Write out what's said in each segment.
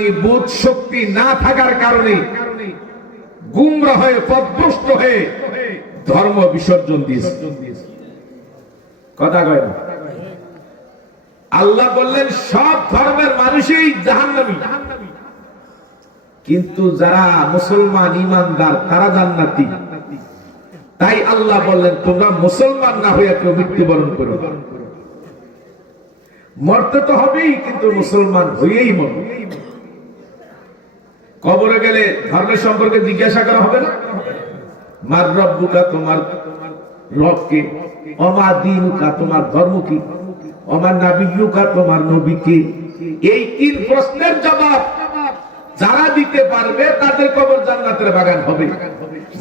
বুদ্ধি বোধ শক্তি না থাকার কারণে গুমরা হয়ে পথভ্রষ্ট হয়ে ধর্ম বিসর্জন দিয়েছে। কথা কয় না? আল্লাহ বললেন সব ধর্মের মানুষই জাহান্নামী, কিন্তু যারা মুসলমান ইমানদার তারা জান্নাতি। তাই আল্লাহ বললেন তোমরা মুসলমান না হয়ে কেউ মৃত্যুবরণ করো। মরতে তো হবেই, কিন্তু মুসলমান হয়েই মর। কবরে গেলে ধর্মের সম্পর্কে জিজ্ঞাসা করা হবে না? মার রব্বুকা, তোমার রবকে, অমা দীনুকা, তোমার ধর্ম কি, অমা নাবিয়্যুকা, তোমার নবী কে। এই তিন প্রশ্নের জবাব যারা দিতে পারবে তাদের কবর জান্নাতের বাগান হবে,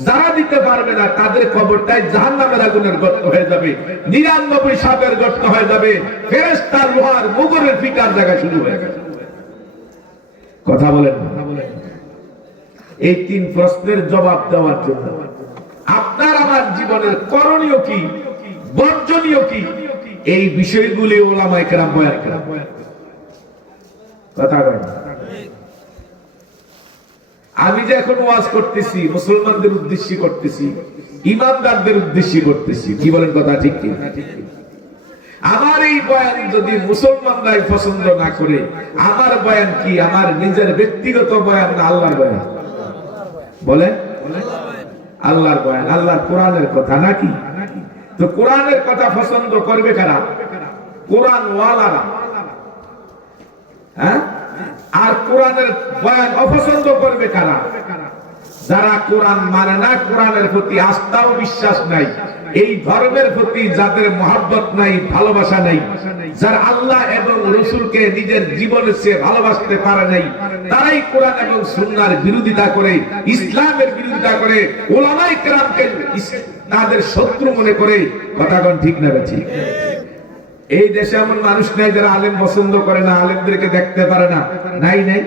যারা দিতে পারবে না তাদের কবরটাই জাহান্নামের আগুনের গর্ত হয়ে যাবে, 99 সাপের গর্ত হয়ে যাবে, ফেরেশতা লোহার মুগুরের ফিকার জায়গা শুরু হয়ে যাবে। কথা বলেন না? এই তিন প্রশ্নের জবাব দেওয়ার জন্য আপনার আমার জীবনের করণীয় কি, বর্জনীয় কি, এই বিষয়গুলি উলামায়ে কেরাম বয়ান করেন। কথা বলেন। আমি যে এখন ওয়াজ করতেছি মুসলমানদের উদ্দেশ্যে করতেছি, ইমানদারদের উদ্দেশ্যে করতেছি, কি বলেন? কথা ঠিক কি? আমার এই বয়ান যদি মুসলমানরাই পছন্দ না করে, আমার বয়ান কি আমার নিজের ব্যক্তিগত বয়ান না আল্লাহর বয়ান? বলেন, আল্লাহর বয়ান, আল্লাহর কোরআনের কথা নাকি? তো কোরআনের কথা পছন্দ করবে কারা? কোরআন ওয়ালারা। হ্যাঁ, আর কোরআনের বয়ান অপছন্দ করবে কারা? যারা কোরআন মানে না, কোরআনের প্রতি আস্থা ও বিশ্বাস নাই, এই ধর্মের প্রতি যাদের মহব্বত নাই, ভালোবাসা নাই, যারা আল্লাহ এবং রাসূলকে নিজের জীবনের চেয়ে ভালোবাসতে পারে নাই, তারাই কোরআন এবং সুন্নাহর বিরোধিতা করে, ইসলামের বিরোধিতা করে, উলামায়ে কেরামকে তাদের শত্রু মনে করে। কথা কোন ঠিক না ঠিক? এই দেশে এমন মানুষ নাই যারা আলেম পছন্দ করে না, আলেমদেরকে দেখতে পারে না? নাই নাই?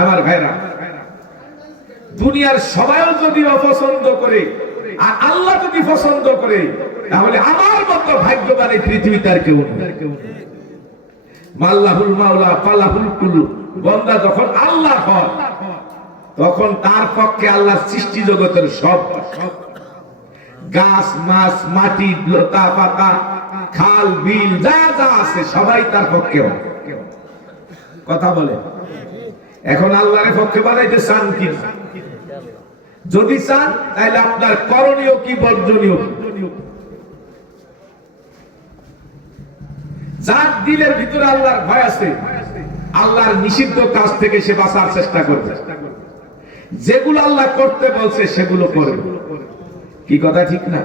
আমার ভাইরা, দুনিয়ার সবাইও যদি অপছন্দ করে আর আল্লাহ যদি পছন্দ করে, তাহলে আমার মতো ভাগ্যবান এই পৃথিবীতে আর কেউ নেই। মাল্লাহুল মাওলা ফালাহুল কুলু, বান্দা যখন আল্লাহ হয় তখন তার পক্ষে আল্লাহর সৃষ্টি জগতের সব গাছ, মাছ, মাটি, লতা পাতা, খাল, বিল যা যা আছে সবাই তার পক্ষে। কথা বলে। এখন আল্লাহর পক্ষে বানাইতে চান কি? যদি চান তাহলে আপনার করণীয় কি, বর্জনীয়? যার দিলের ভিতরে আল্লাহর ভয় আছে, আল্লাহর নিষিদ্ধ কাজ থেকে সে বাঁচার চেষ্টা করবে, যেগুলো আল্লাহ করতে বলছে সেগুলো করবে। কি কথা ঠিক না?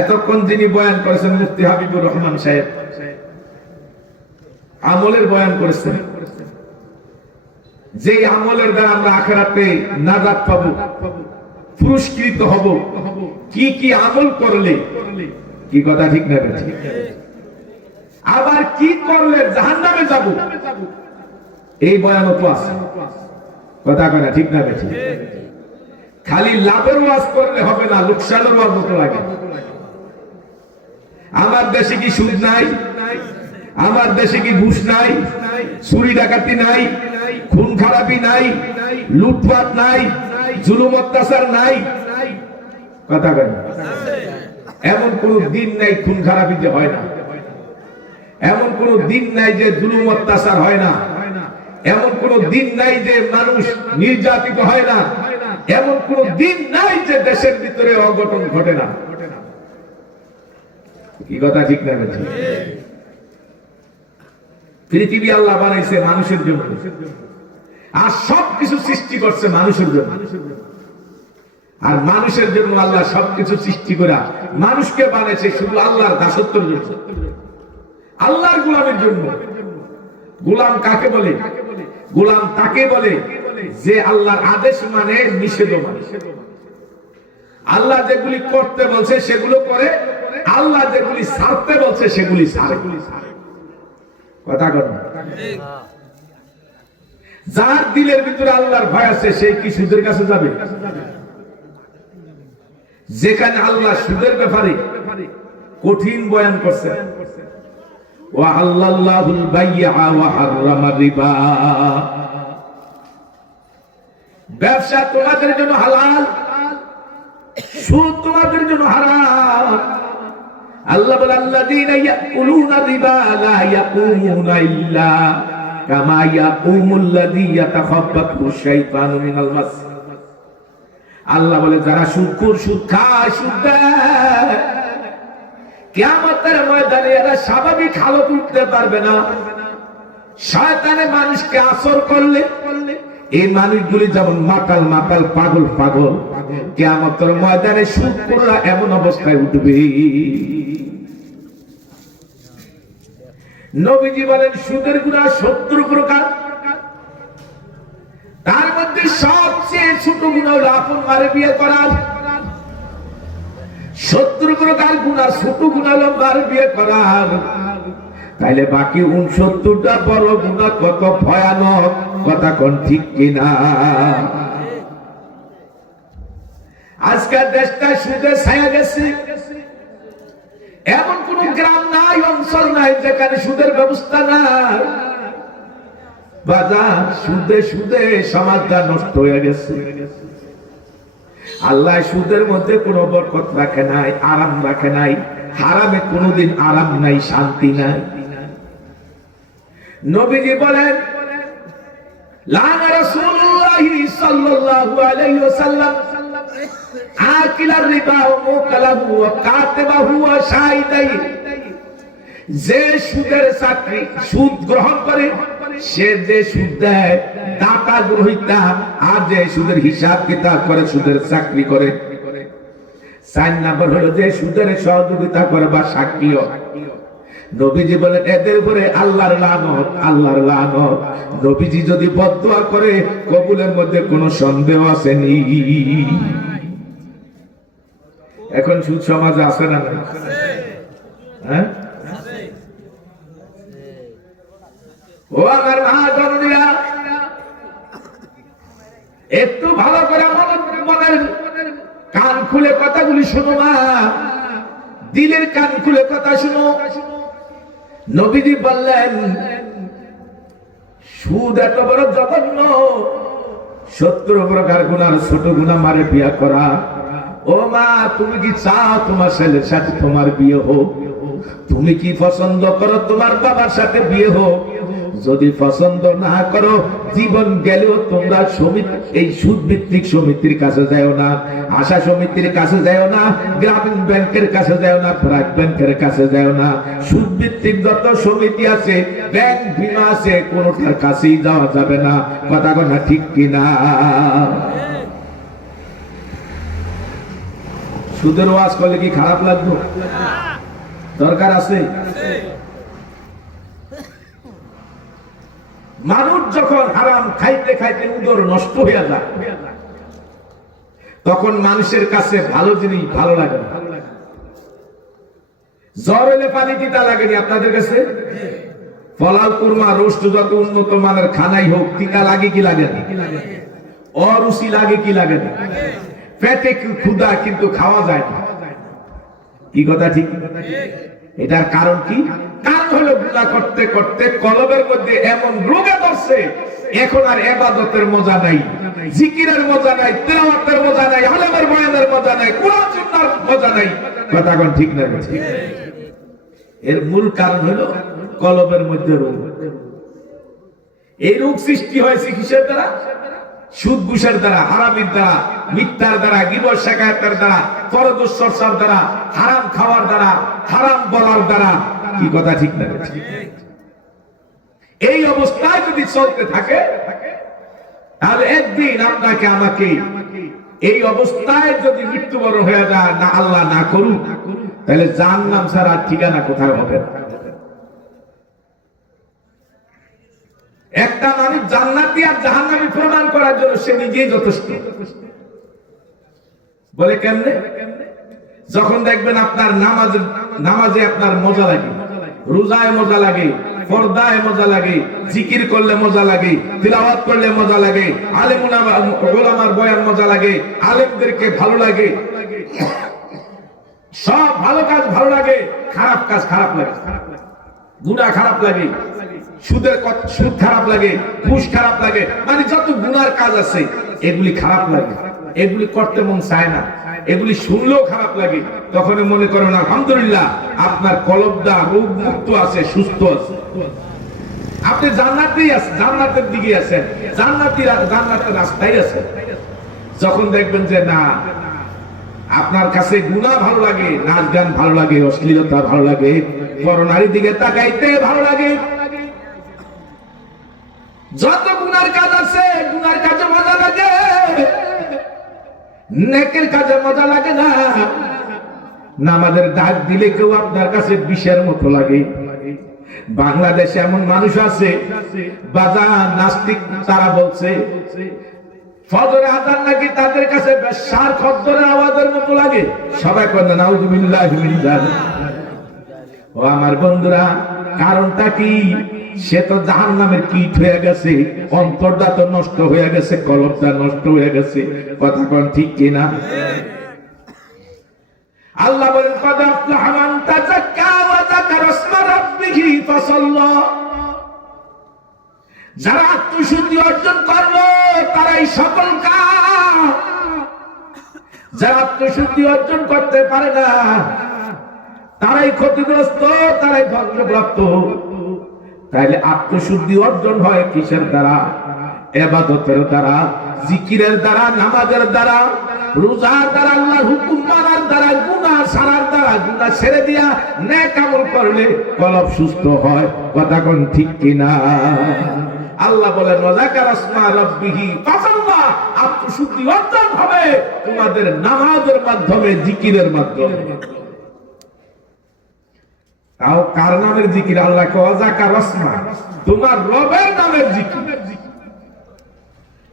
এতক্ষণ যিনি বয়ান করেছেন মুফতি হাবিবুর রহমান সাহেব, আমলের বয়ান করেছেন, যে আমলের দ্বারা আমরা আখিরাতে নাজাত পাবো, পুরস্কৃত হব, কি কি আমল করলে। কি কথা ঠিক না? আবার কি করলে জাহান্নামে যাব, এই বয়ানও তো আছে। কথা কয় ঠিক না? খালি লাভের ওয়াজ করলে হবে না, লোকসানের ওয়াজ মতো লাগে। আমার দেশে কি সুদ নাই? আমার দেশে কি ঘুষ নাই? চুরি ডাকাতি নাই? খুন খারাপি নাই? লুটপাট নাই? জুলুম অত্যাচার নাই? কথা কয় এমন কোন দিন নাই খুন খারাপি যে হয় না, এমন কোন দিন নাই যে জুলুম অত্যাচার হয় না, এমন কোন দিন নাই যে মানুষ নির্যাতিত হয় না, এমন কোন দিন নাই যে দেশের ভিতরে অঘটন ঘটে না। কি কথা ঠিক না? পৃথিবী আল্লাহ বানাইছে মানুষের জন্য, আর সবকিছু সৃষ্টি করছে মানুষের জন্য। আর মানুষের জন্য আল্লাহ সবকিছু সৃষ্টি করে মানুষকে বানাইছে শুধু আল্লাহর দাসত্বের জন্য, আল্লাহর গোলামের জন্য। গোলাম কাকে বলে? গোলাম তাকে বলে যে আল্লাহর আদেশ মানে, নিষেধ মানে। আল্লাহ যেগুলি করতে বলছে সেগুলো করে, আল্লাহ যেগুলি ছাড়তে বলছে সেগুলি ছাড়ে। কথা বলেন। যার দিলের ভিতরে আল্লাহর ভয় আছে সেই কি সুদের কাছে যাবে? যেখানে আল্লাহ সুদের ব্যাপারে কঠিন বয়ান করছে, ওয়া আল্লাল্লাহুল বাই'a ওয়া হারামার রিবা। ব্যবসা তোমাদের জন্য হালাল, সুদ তোমাদের জন্য হারাম। আল্লাহ বলে আল্লাযীনা ইয়াকুলুনা রিবা লা ইয়াকুমুনা ইল্লা কামা ইয়াকুমুল্লাযী ইয়াতাখাব্বাতু শাইতানু মিনাল মাস। আল্লাহ বলে যারা সুদখোর, সুদ খায়, সুদ দেয়, কিয়ামতের ময়দানে এরা স্বাভাবিক হালত উঠতে পারবে না। শয়তানে মানুষকে আসর করলে এই মানুষগুলি যেমন মাতাল মাতাল, পাগল পাগল, কিয়ামতের ময়দানে সুদখোররা এমন অবস্থায় উঠবে। নবীজি বলেন সুদের গুনাহ 70 প্রকার, তার মধ্যে সবচেয়ে ছোট গুনাহ হলো আপন মারে বিয়ে করা। 70 প্রকার গুনাহ ছোট গুনাহ হলো মারে বিয়ে করা। তাইলে বাকি 69টা বড় গুনাহ কত ভয়ানক, কথা কোন ঠিক কিনা? আজকের দেশটা সুদে ছায়া গেছে। এমন কোন গ্রাম নাই, অঞ্চল নাই যেখানে সুদের ব্যবস্থা নাই। বাজার সুদে সুদে সমাজটা নষ্ট হয়ে গেছে। আল্লাহ সুদের মধ্যে কোনো বরকত রাখে নাই, আরাম রাখে নাই। হারামে কোনোদিন আরাম নাই, শান্তি নাই। নবীজি বলেন লানা রাসূলুল্লাহি সাল্লাল্লাহু আলাইহি ওয়াসাল্লাম আকিলার রিবা ওয়া মুকালাহু ওয়া কাতিবাহু ওয়া শাহিদাই। যে সুদের চাকরি, সুদ গ্রহণ করে, সে যে সুদ দেয়, দাতা গ্রহীতা, আর যে সুদের হিসাব কিতাব করে, সুদের চাকরি করে। 4 নাম্বার হলো যে সুদের সহযোগিতা করে বা সাক্ষীও। নবীজি বলেন এদের উপরে আল্লাহর লানত, আল্লাহর লানত। নবীজি যদি বদদুয়া করে, কবুলের মধ্যে কোনো সন্দেহ আসেনি। এখন সুদ সমাজে আছে না? হ্যাঁ, ও আমার মা জননীরা, একটু ভালো করে মনের কান খুলে কথাগুলি শোনো মা, দিলের কান খুলে কথা শুনো। নবীজি বললেন সুদ এত বড় জঘন্য, 70 প্রকার গুনার ছোট গুনাহ মারে বিয়ে করা। ও মা, তুমি কি চাও তোমার ছেলের সাথে তোমার বিয়ে হোক? তুমি কি পছন্দ করো তোমার বাবার সাথে বিয়ে হোক? যদি পছন্দ না করো, জীবন গেলেও তোমরা এই সুদ ভিত্তিক সমিতির কাছে যাও না, আশা সমিতির কাছে যাও না, গ্রামীণ ব্যাংকের কাছে যাও না, প্রাইভেট ব্যাংকের কাছে যাও না। সুদ ভিত্তিক যত সমিতি আছে, ব্যাংক, বীমা আছে, কোনোটার কাছেই যাওয়া যাবে না। কথা কথা ঠিক কিনা? সুদের ওয়াজ করলে কি খারাপ লাগতো? দরকার আছে? মানুষ যখন হারাম খাইতে খাইতে উদর নষ্ট হয়ে যায়, তখন মানুষের কাছে ভালো জিনিস ভালো লাগে না। জ্বর হলে পানি তিতা লাগেনি আপনাদের কাছে? ফলাল কুরমা রোস্ট যত উন্নত মানের খানাই হোক, তিতা লাগে কি লাগে না? অরুচি লাগে কি লাগে না? পেটে ক্ষুধা কিন্তু খাওয়া যায় না। কি কথা ঠিক? এটার কারণ কি? কারণ হলো গুনাহ করতে করতে কলবের মধ্যে এমন রোগে ধরছে, এখন আর ইবাদতের মজা নাই, জিকিরের মজা নাই, তেলাওয়াতের মজা নাই, আলেমের বয়ানের মজা নাই, কোরআন সুন্নাহর মজা নাই। কথা কোন ঠিক না? এর মূল কারণ হলো কলবের মধ্যে রোগ। এই রোগ সৃষ্টি হয়েছে কিসের দ্বারা? সুদ ঘুষের দ্বারা, হারামির দ্বারা, মিথ্যার দ্বারা, গীবত শাকায়াতের দ্বারা, পরদূষ চর্চার দ্বারা, হারাম খাওয়ার দ্বারা, হারাম বলার দ্বারা। কি কথা ঠিক না? এই অবস্থায় যদি চলতে থাকে, তাহলে একদিন আপনাকে আমাকে এই অবস্থায় যদি মৃত্যুবরণ হয়ে যায়, না আল্লাহ না করুক, তাহলে জাহান্নাম ছাড়া ঠিকানা কোথায় হবে না। একটা মানুষ জান্নাতি আর জাহান্নামী প্রমাণ করার জন্য সে নিজেই যথেষ্ট। বলে কেমনে? যখন দেখবেন আপনার নামাজে আপনার মজা লাগে, রোজায় মজা লাগে, পর্দায় মজা লাগে, জিকির করলে মজা লাগে, তিলাওয়াত করলে মজা লাগে, আলেম ওলামার বয়ান মজা লাগে, আলেমদেরকে ভালো লাগে, সব ভালো কাজ ভালো লাগে, খারাপ কাজ খারাপ লাগে। গুনাহ খারাপ লাগে, সুদ খারাপ লাগে, ঘুষ খারাপ লাগে, মানে যত গুনার কাজ আছে এগুলি খারাপ লাগে, এগুলি করতে মন চায় না, এগুলি শুনলেও খারাপ লাগে। তখন মনে করেন আলহামদুলিল্লাহ আপনার কলবটা রোগ মুক্ত আছে, সুস্থ আছে, আপনি জান্নাতেই আছেন, জান্নাতের দিকে আছেন, জান্নাতের রাস্তায় আছেন। যখন দেখবেন যে না আপনার কাছে গুনাহ ভালো লাগে, নাচ গান ভালো লাগে, অশ্লীলতা ভালো লাগে, পরনারীর দিকে তাকাইতে ভালো লাগে, যত গুনার কাজ আছে গুনার কাজে মজা লাগে, নেকের কাজে মজা লাগে না। নামাজের ডাক দিলে কেউ আপনার কাছে বিষের মতো লাগে। বাংলাদেশে এমন মানুষ আছে বাজার নাস্তিক, তারা বলছে ফজরের আযান নাকি তাদের কাছে বেশ্যার খদ্দরের আওয়াজের মতো লাগে। সবাই কয় নাউযুবিল্লাহি মিন যালিক। ও আমার বন্ধুরা, কারণটা কি? সে তো জাহান্নামের কীট হয়ে গেছে, অন্তরটা তো নষ্ট হয়ে গেছে, কলবটা নষ্ট হয়ে গেছে। কথা কোন ঠিক কিনা? আল্লাহ বলেন ক্বাদ আফলাহা মান তাযাক্কা ওয়া যাকারা ইসমা রাব্বিহি ফাসাল্লা। যারা আত্মশুদ্ধি অর্জন করলো তারাই সফল কাম। যারা আত্মশুদ্ধি অর্জন করতে পারে না তারাই ক্ষতিগ্রস্ত, তারাই ধ্বংসপ্রাপ্ত। তাইলে আত্মশুদ্ধি অর্জন হয় কিসের দ্বারা? ইবাদতের দ্বারা, জিকিরের দ্বারা, নামাজের দ্বারা, রোজার দ্বারা, আল্লাহর হুকুম মানার দ্বারা, গুনাহ ছাড়ার দ্বারা। গুনাহ ছেড়ে দিয়া নেক আমল করলে কলব সুস্থ হয়। কথা কোন ঠিক কিনা? আল্লাহ বলেন ওয়াযাকারা ইসমা রাব্বিহি ফাসাল্লা। আত্মশুদ্ধি অর্জন হবে তোমাদের নামাজের মাধ্যমে, জিকিরের মাধ্যমে। তাও কার নামের জিকির? আল্লাহ কয় ওয়াযাকারা ইসমা, তোমার রবের নামের জিকির।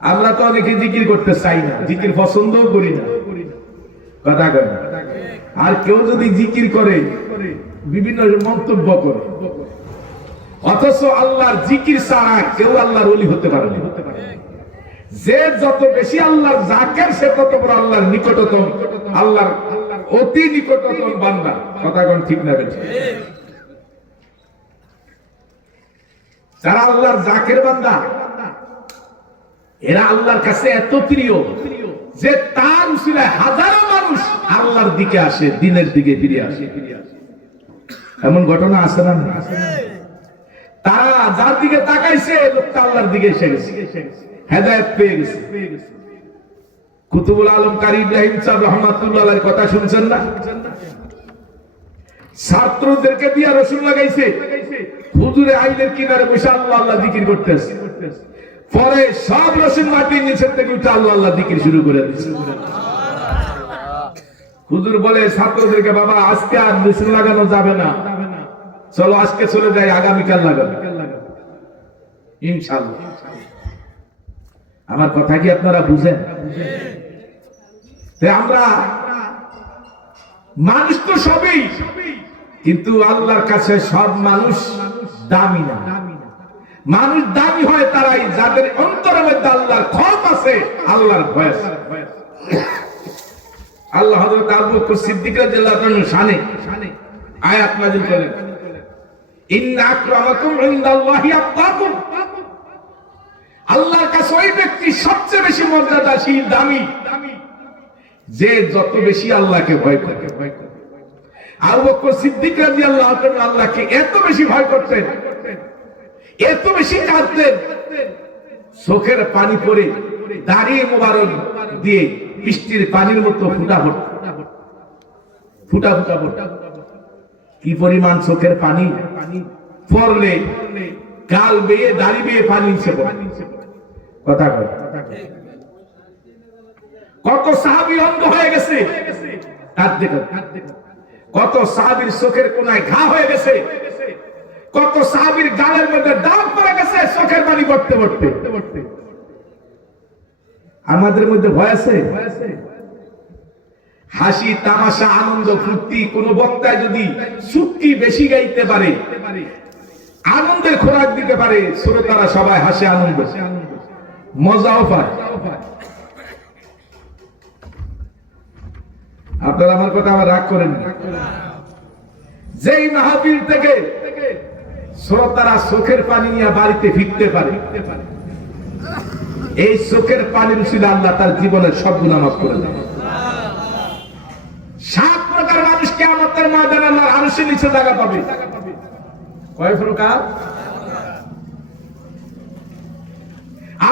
আমরা তো অনেকে জিকির করতে চাই না, জিকির পছন্দও করি না। কথা কয়। আর কেউ যদি জিকির করে বিভিন্ন মন্তব্য করে, অথচ আল্লাহর জিকির ছাড়া কেউ আল্লাহর ওলি হতে পারে না। যে যত বেশি আল্লাহর জাকের সে তত বড় আল্লাহর নিকটতম, আল্লাহর অতি নিকটতম বান্দা। কথা কোন ঠিক না? যারা আল্লাহর জাকের বান্দা এরা আল্লাহর কাছে এত প্রিয় যে তার উসিলায় হাজারো মানুষ আল্লাহর দিকে আসে, দ্বীনের দিকে ফিরে আসে। এমন ঘটনা আছে না? তারা যার দিকে তাকাইছে লোকটা আল্লাহর দিকে এসে গেছে, হেদায়েত পেয়ে গেছে। কুতুবুল আলম কারি ইব্রাহিম সাহেব রাহমাতুল্লাহ আলাইহির কথা শুনছেন না? ছাত্রদেরকে দিয়া রসুল লাগাইছে, হুজুরে আইলের কিনারে বসে আল্লাহ আল্লাহ জিকির করতেছে। পরে সব রসুল মাটির নিচের থেকে উঠে আল্লাহ আল্লাহ জিকির শুরু করে দিয়েছে। হুজুর বলে ছাত্রদেরকে, বাবা আজকে আর রসুল লাগানো যাবে না, চলো আজকে চলে যাই, আগামীকাল লাগাবো ইনশাআল্লাহ। আমার কথা কি আপনারা বুঝেন? আমরা মানুষ তো সবই, কিন্তু আল্লাহর কাছে সব মানুষ দামি না। মানুষ দামি হয় তারাই যাদের অন্তরের মধ্যে আল্লাহর খৌফ আছে, আল্লাহর ভয় আছে। আল্লাহ হযরত আবু বকর সিদ্দিক রাদিয়াল্লাহু আনহু শানে আয়াত নাযিল করেন, ইন্না আকরামাকুম ইনদাল্লাহি আতকাকুম। আল্লাহর কাছে ওই ব্যক্তি সবচেয়ে বেশি মর্যাদাশীল, দামি, যে যত বেশি আল্লাহকে ভয় করে। আবু বকর সিদ্দিক রাদিয়াল্লাহু আনহু আল্লাহকে এত বেশি ভয় করতেন, এত বেশি কাঁদতেন, চোখের পানি পড়ে দাঁড়িয়ে মোবারক দিয়ে বৃষ্টির পানির মতো ফুটা ফুটা ফুটা। কি পরিমাণ চোখের পানি পড়লে গাল বেয়ে দাড়ি বেয়ে পানি নিচে পড়ে। কথা কয়। কত সাহাবী অন্ধ হয়ে গেছে কাঁদতে কাঁদতে, কত সাহাবীর চোখের কোনায় ঘা হয়ে গেছে, কত সাহাবীর গালের মধ্যে দাগ পড়ে গেছে চোখের পানি পড়তে পড়তে। আমাদের মধ্যে ভয় আছে? হাসি তামাশা আনন্দ ফুর্তি, কোন বক্তায় যদি সুক্তি বেশি গাইতে পারে, আনন্দের খোরাক দিতে পারে, শ্রোতারা সবাই হাসে, আনন্দ মজাও পায়। আপনারা আমার কথা আবার রাগ করেন। যেই মাহফিল থেকে শ্রোতারা চোখের পানি নিয়ে বাড়িতে ফিরতে পারে, এই চোখের পানির উসিলা আল্লাহ তার জীবনের সব গুনাহ মাফ করে দেয়। 7 প্রকার মানুষ কিয়ামতের ময়দানে আল্লাহর আরশের নিচে জায়গা পাবে। কয় প্রকার?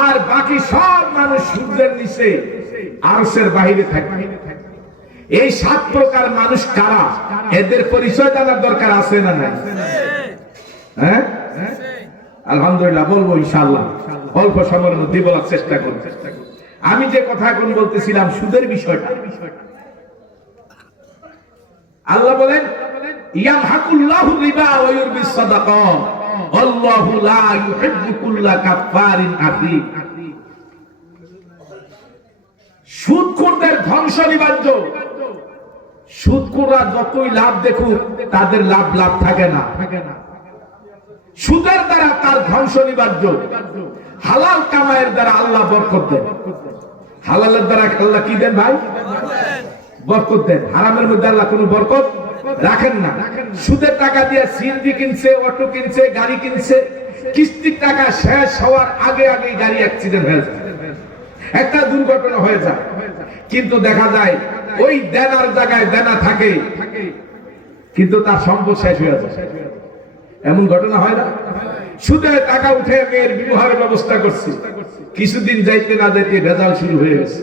আর বাকি সব মানুষ সূর্যের নিচে আরশের বাইরে থাকবে। এই 7 প্রকার মানুষ কারা, এদের পরিচয় জানার দরকার আছে না নাই? হ্যাঁ, আলহামদুলিল্লাহ বলবো ইনশাআল্লাহ, অল্প সময়ের মধ্যে বলার চেষ্টা করব। আমি যে কথা এখন বলতেছিলাম সুদের বিষয়টা, আল্লাহ বলেন ইয়ামহাকুল্লাহু রিবা ওয়া ইউরবিস সাদাকা আল্লাহু লা ইউহিব্বু কুল্লা কাফফারিন আযীম। সুদখোরদের ধ্বংস নিবার্য। সুদখোররা যতই লাভ দেখুক তাদের লাভ থাকে না। সুদের দ্বারা তার ধ্বংস নিবার্য। হালাল কামাইয়ের দ্বারা আল্লাহ বরকত দেন। হালালের দ্বারা আল্লাহ কি দেন ভাই? বরকত দেন। হারামের মধ্যে আল্লাহ কোনো বরকত রাখেন না। সুদের টাকা দিয়ে সিএনজি কিনছে, অটো কিনছে, গাড়ি কিনছে, কিস্তির টাকা শেষ হওয়ার আগে গাড়ি অ্যাক্সিডেন্ট হয়ে যায়, একটা দুর্ঘটনা হয়ে যায়, কিন্তু দেখা যায় ওই দেনার জায়গায় দেনা থাকে, কিন্তু তার সম্পদ শেষ হয়ে যায়। এমন ঘটনা হয় না? সুদের টাকা উঠে মেয়ের বিবাহের ব্যবস্থা করছে, কিছুদিন যাইতে না যাইতে ভেজাল শুরু হয়ে গেছে।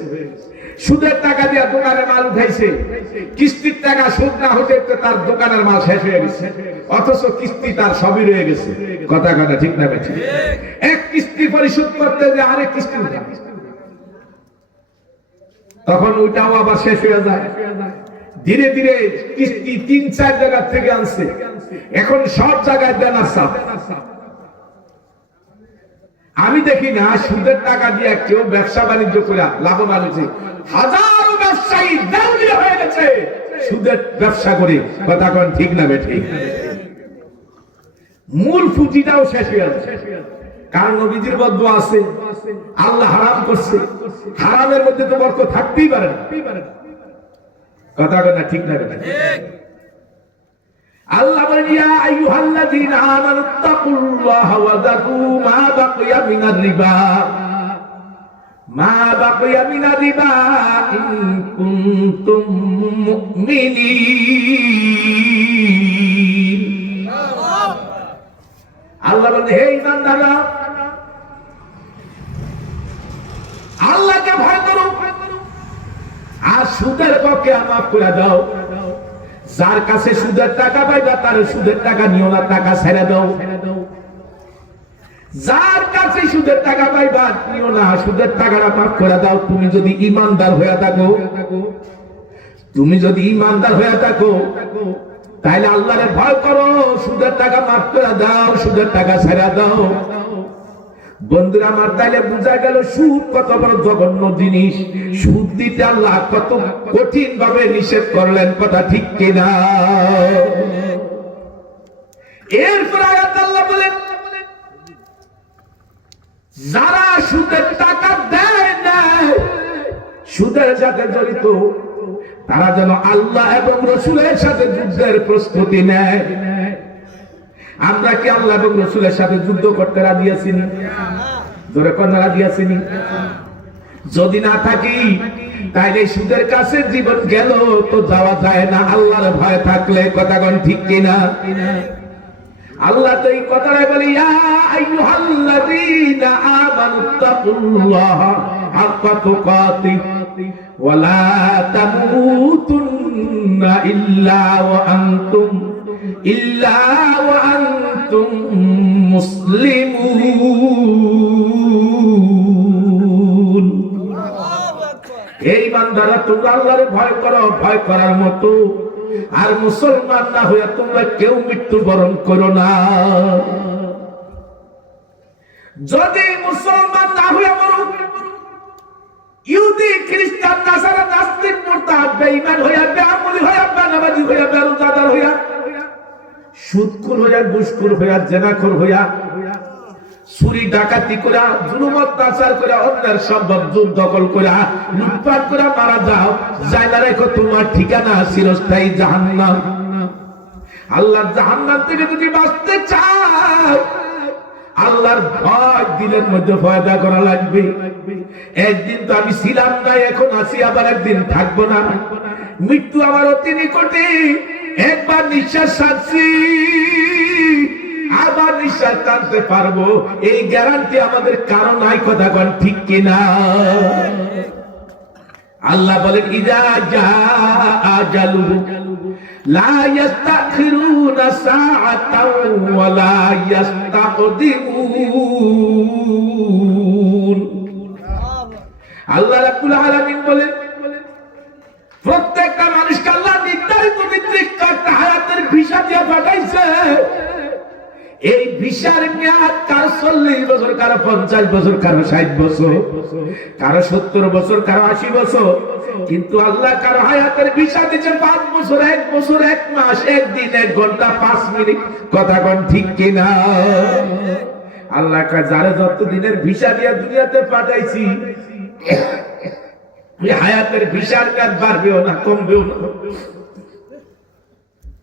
সুদের টাকা দিয়ে দোকানে মাল উঠাইছে, কিস্তির টাকা সুদ না হতে তার দোকানের মাল শেষ হয়ে গেছে, অথচ কিস্তি তার সবই রয়ে গেছে। কথা ঠিক না বেঠিক? এক কিস্তি পরিশোধ করতে যে আরেক কিস্তি উঠা, তখন ওইটাও আবার শেষ হয়ে যায়। ধীরে ধীরে কিস্তি 3-4 জায়গা থেকে আনছে, এখন সব জায়গায় দেনার চাপ। আমি দেখি না সুদের টাকা দিয়ে কেউ ব্যবসা বাণিজ্য করে লাভবান হয়েছে। হাজারো ব্যবসায়ী দেউলিয়া হয়ে গেছে সুদের ব্যবসা করে। কথা কোন ঠিক না বেঠিক? মূল পুঁজিটাও শেষ হয়ে যাচ্ছে, কারণ নবীজির বদদুয়া আছে, আল্লাহ হারাম করছে, হারামের মধ্যে তো বরকত থাকতেই পারে না। কথা কথা ঠিক না বেঠিক? আল্লাহ বলেন ইয়া আইয়ুহাল্লাযীনা আমানুত্তাকুল্লাহা ওয়া যাকু মা বাকিয়া মিনার রিবা ইন কুনতুম মুমিনিন। আল্লাহ বলেন হে ঈমানদাররা, আল্লাহকে ভয় করো আর সুদের পক্ষে মাফ করে দাও। যার কাছে সুদের টাকা পাইবা তার সুদের টাকা নিও না, টাকা ছেড়ে দাও। যার কাছে সুদের টাকা পাইবা নিও না, সুদের টাকাটা মাফ করে দাও। তুমি যদি ঈমানদার হয়ে থাকো, তাহলে আল্লাহরে ভয় করো, সুদের টাকা মাফ করে দাও, সুদের টাকা ছেড়ে দাও। বন্ধুরা আমার, তাইলে বোঝা গেল সুদ কত বড় জঘন্য জিনিস। সুদ দিতে আল্লাহ কত কঠিন ভাবে নিষেধ করলেন। কথা ঠিক কিনা? এরপর আয়াত আল্লাহ বলেন যারা সুদের টাকা দেয় না, সুদের সাথে জড়িত, তারা যেন আল্লাহ এবং রাসূলের সাথে যুদ্ধের প্রস্তুতি নেয়। আমরা কি আল্লাহ এবং রাসূলের সাথে যুদ্ধ করতে রাজি আছি? জোরে কোন রাজি আছি? যদি না থাকি তাইলে সুদের কাছে জীবন গেল তো যাওয়া যায় না আল্লাহর ভয় থাকলে। কথা কোন ঠিক কিনা? আল্লাহ তো এই কথাটাই বলে ইয়া আইয়ুহাল্লাযীনা আমানুত্তাকুল্লাহা হাক্কা তুকাতিহ ওয়া লা তামুতুন্না ইল্লা ওয়া আনতুম মুসলিমুন। এই বান্দারা তোমরা আল্লাহরে ভয় করো, ভয় করার মতো। আর মুসলমান না হইয়া তোমরা কেউ মৃত্যুবরণ করো না। যদি মুসলমান না হইয়া মরো, ইহুদি খ্রিস্টান নাসারা নাস্তিক মুরতাদ বেঈমান হইয়া বেআমলি হইয়া বেনামাজি হইয়া বেরোজাদার হইয়া সুদখোর হইয়া ঘুষখোর হইয়া জেনাখোর হইয়া চুরি ডাকাতি করে জুলুম অত্যাচার করে অন্যের সম্পদ দখল করে লুটপাট করে মারা যাও, জায়গা রেখো তোমার ঠিকানা চিরস্থায়ী জাহান্নাম। আল্লাহর জাহান্নাম থেকে যদি বাঁচতে চাও, আল্লাহর ভয় দিলের মধ্যে পয়দা করা লাগবে। একদিন তো আমি ছিলাম না, এখন আছি, আবার একদিন থাকবো না। মৃত্যু আমার অতি নিকটে, একবার নিঃশ্বাস ছাড়ছি, আবার নিঃশ্বাস টানতে পারবো, এই গ্যারান্টি আমাদের কারো নাই। কথা কোন ঠিক কিনা? আল্লাহ বলেন ইজা জাআ আজালুহু লা ইস্তাখিরুনা সাআতাও ওয়া লা ইস্তাকদিমুন। আল্লাহ রাব্বুল আলামিন বলেন প্রত্যেকটা মানুষকে আল্লাহ নির্ধারিত একটা হায়াতের ভিসা দিয়ে পাঠাইছে। এই ভিসার মেয়াদ কারো 40 বছর, কারো 50 বছর, কারো 60 বছর, কারো 70 বছর, কারো 80 বছর। কিন্তু আল্লাহ কারো হায়াতের ভিসা দিচ্ছে 5 বছর, 1 বছর, 1 মাস, 1 দিন, 1 ঘন্টা, 5 মিনিট। কথা কোন ঠিক কিনা? আল্লাহ যারে যত দিনের ভিসা দিয়ে দুনিয়াতে পাঠাইছি, হায়াতের ভিসার কাজ বাড়বেও না, কমবেও না।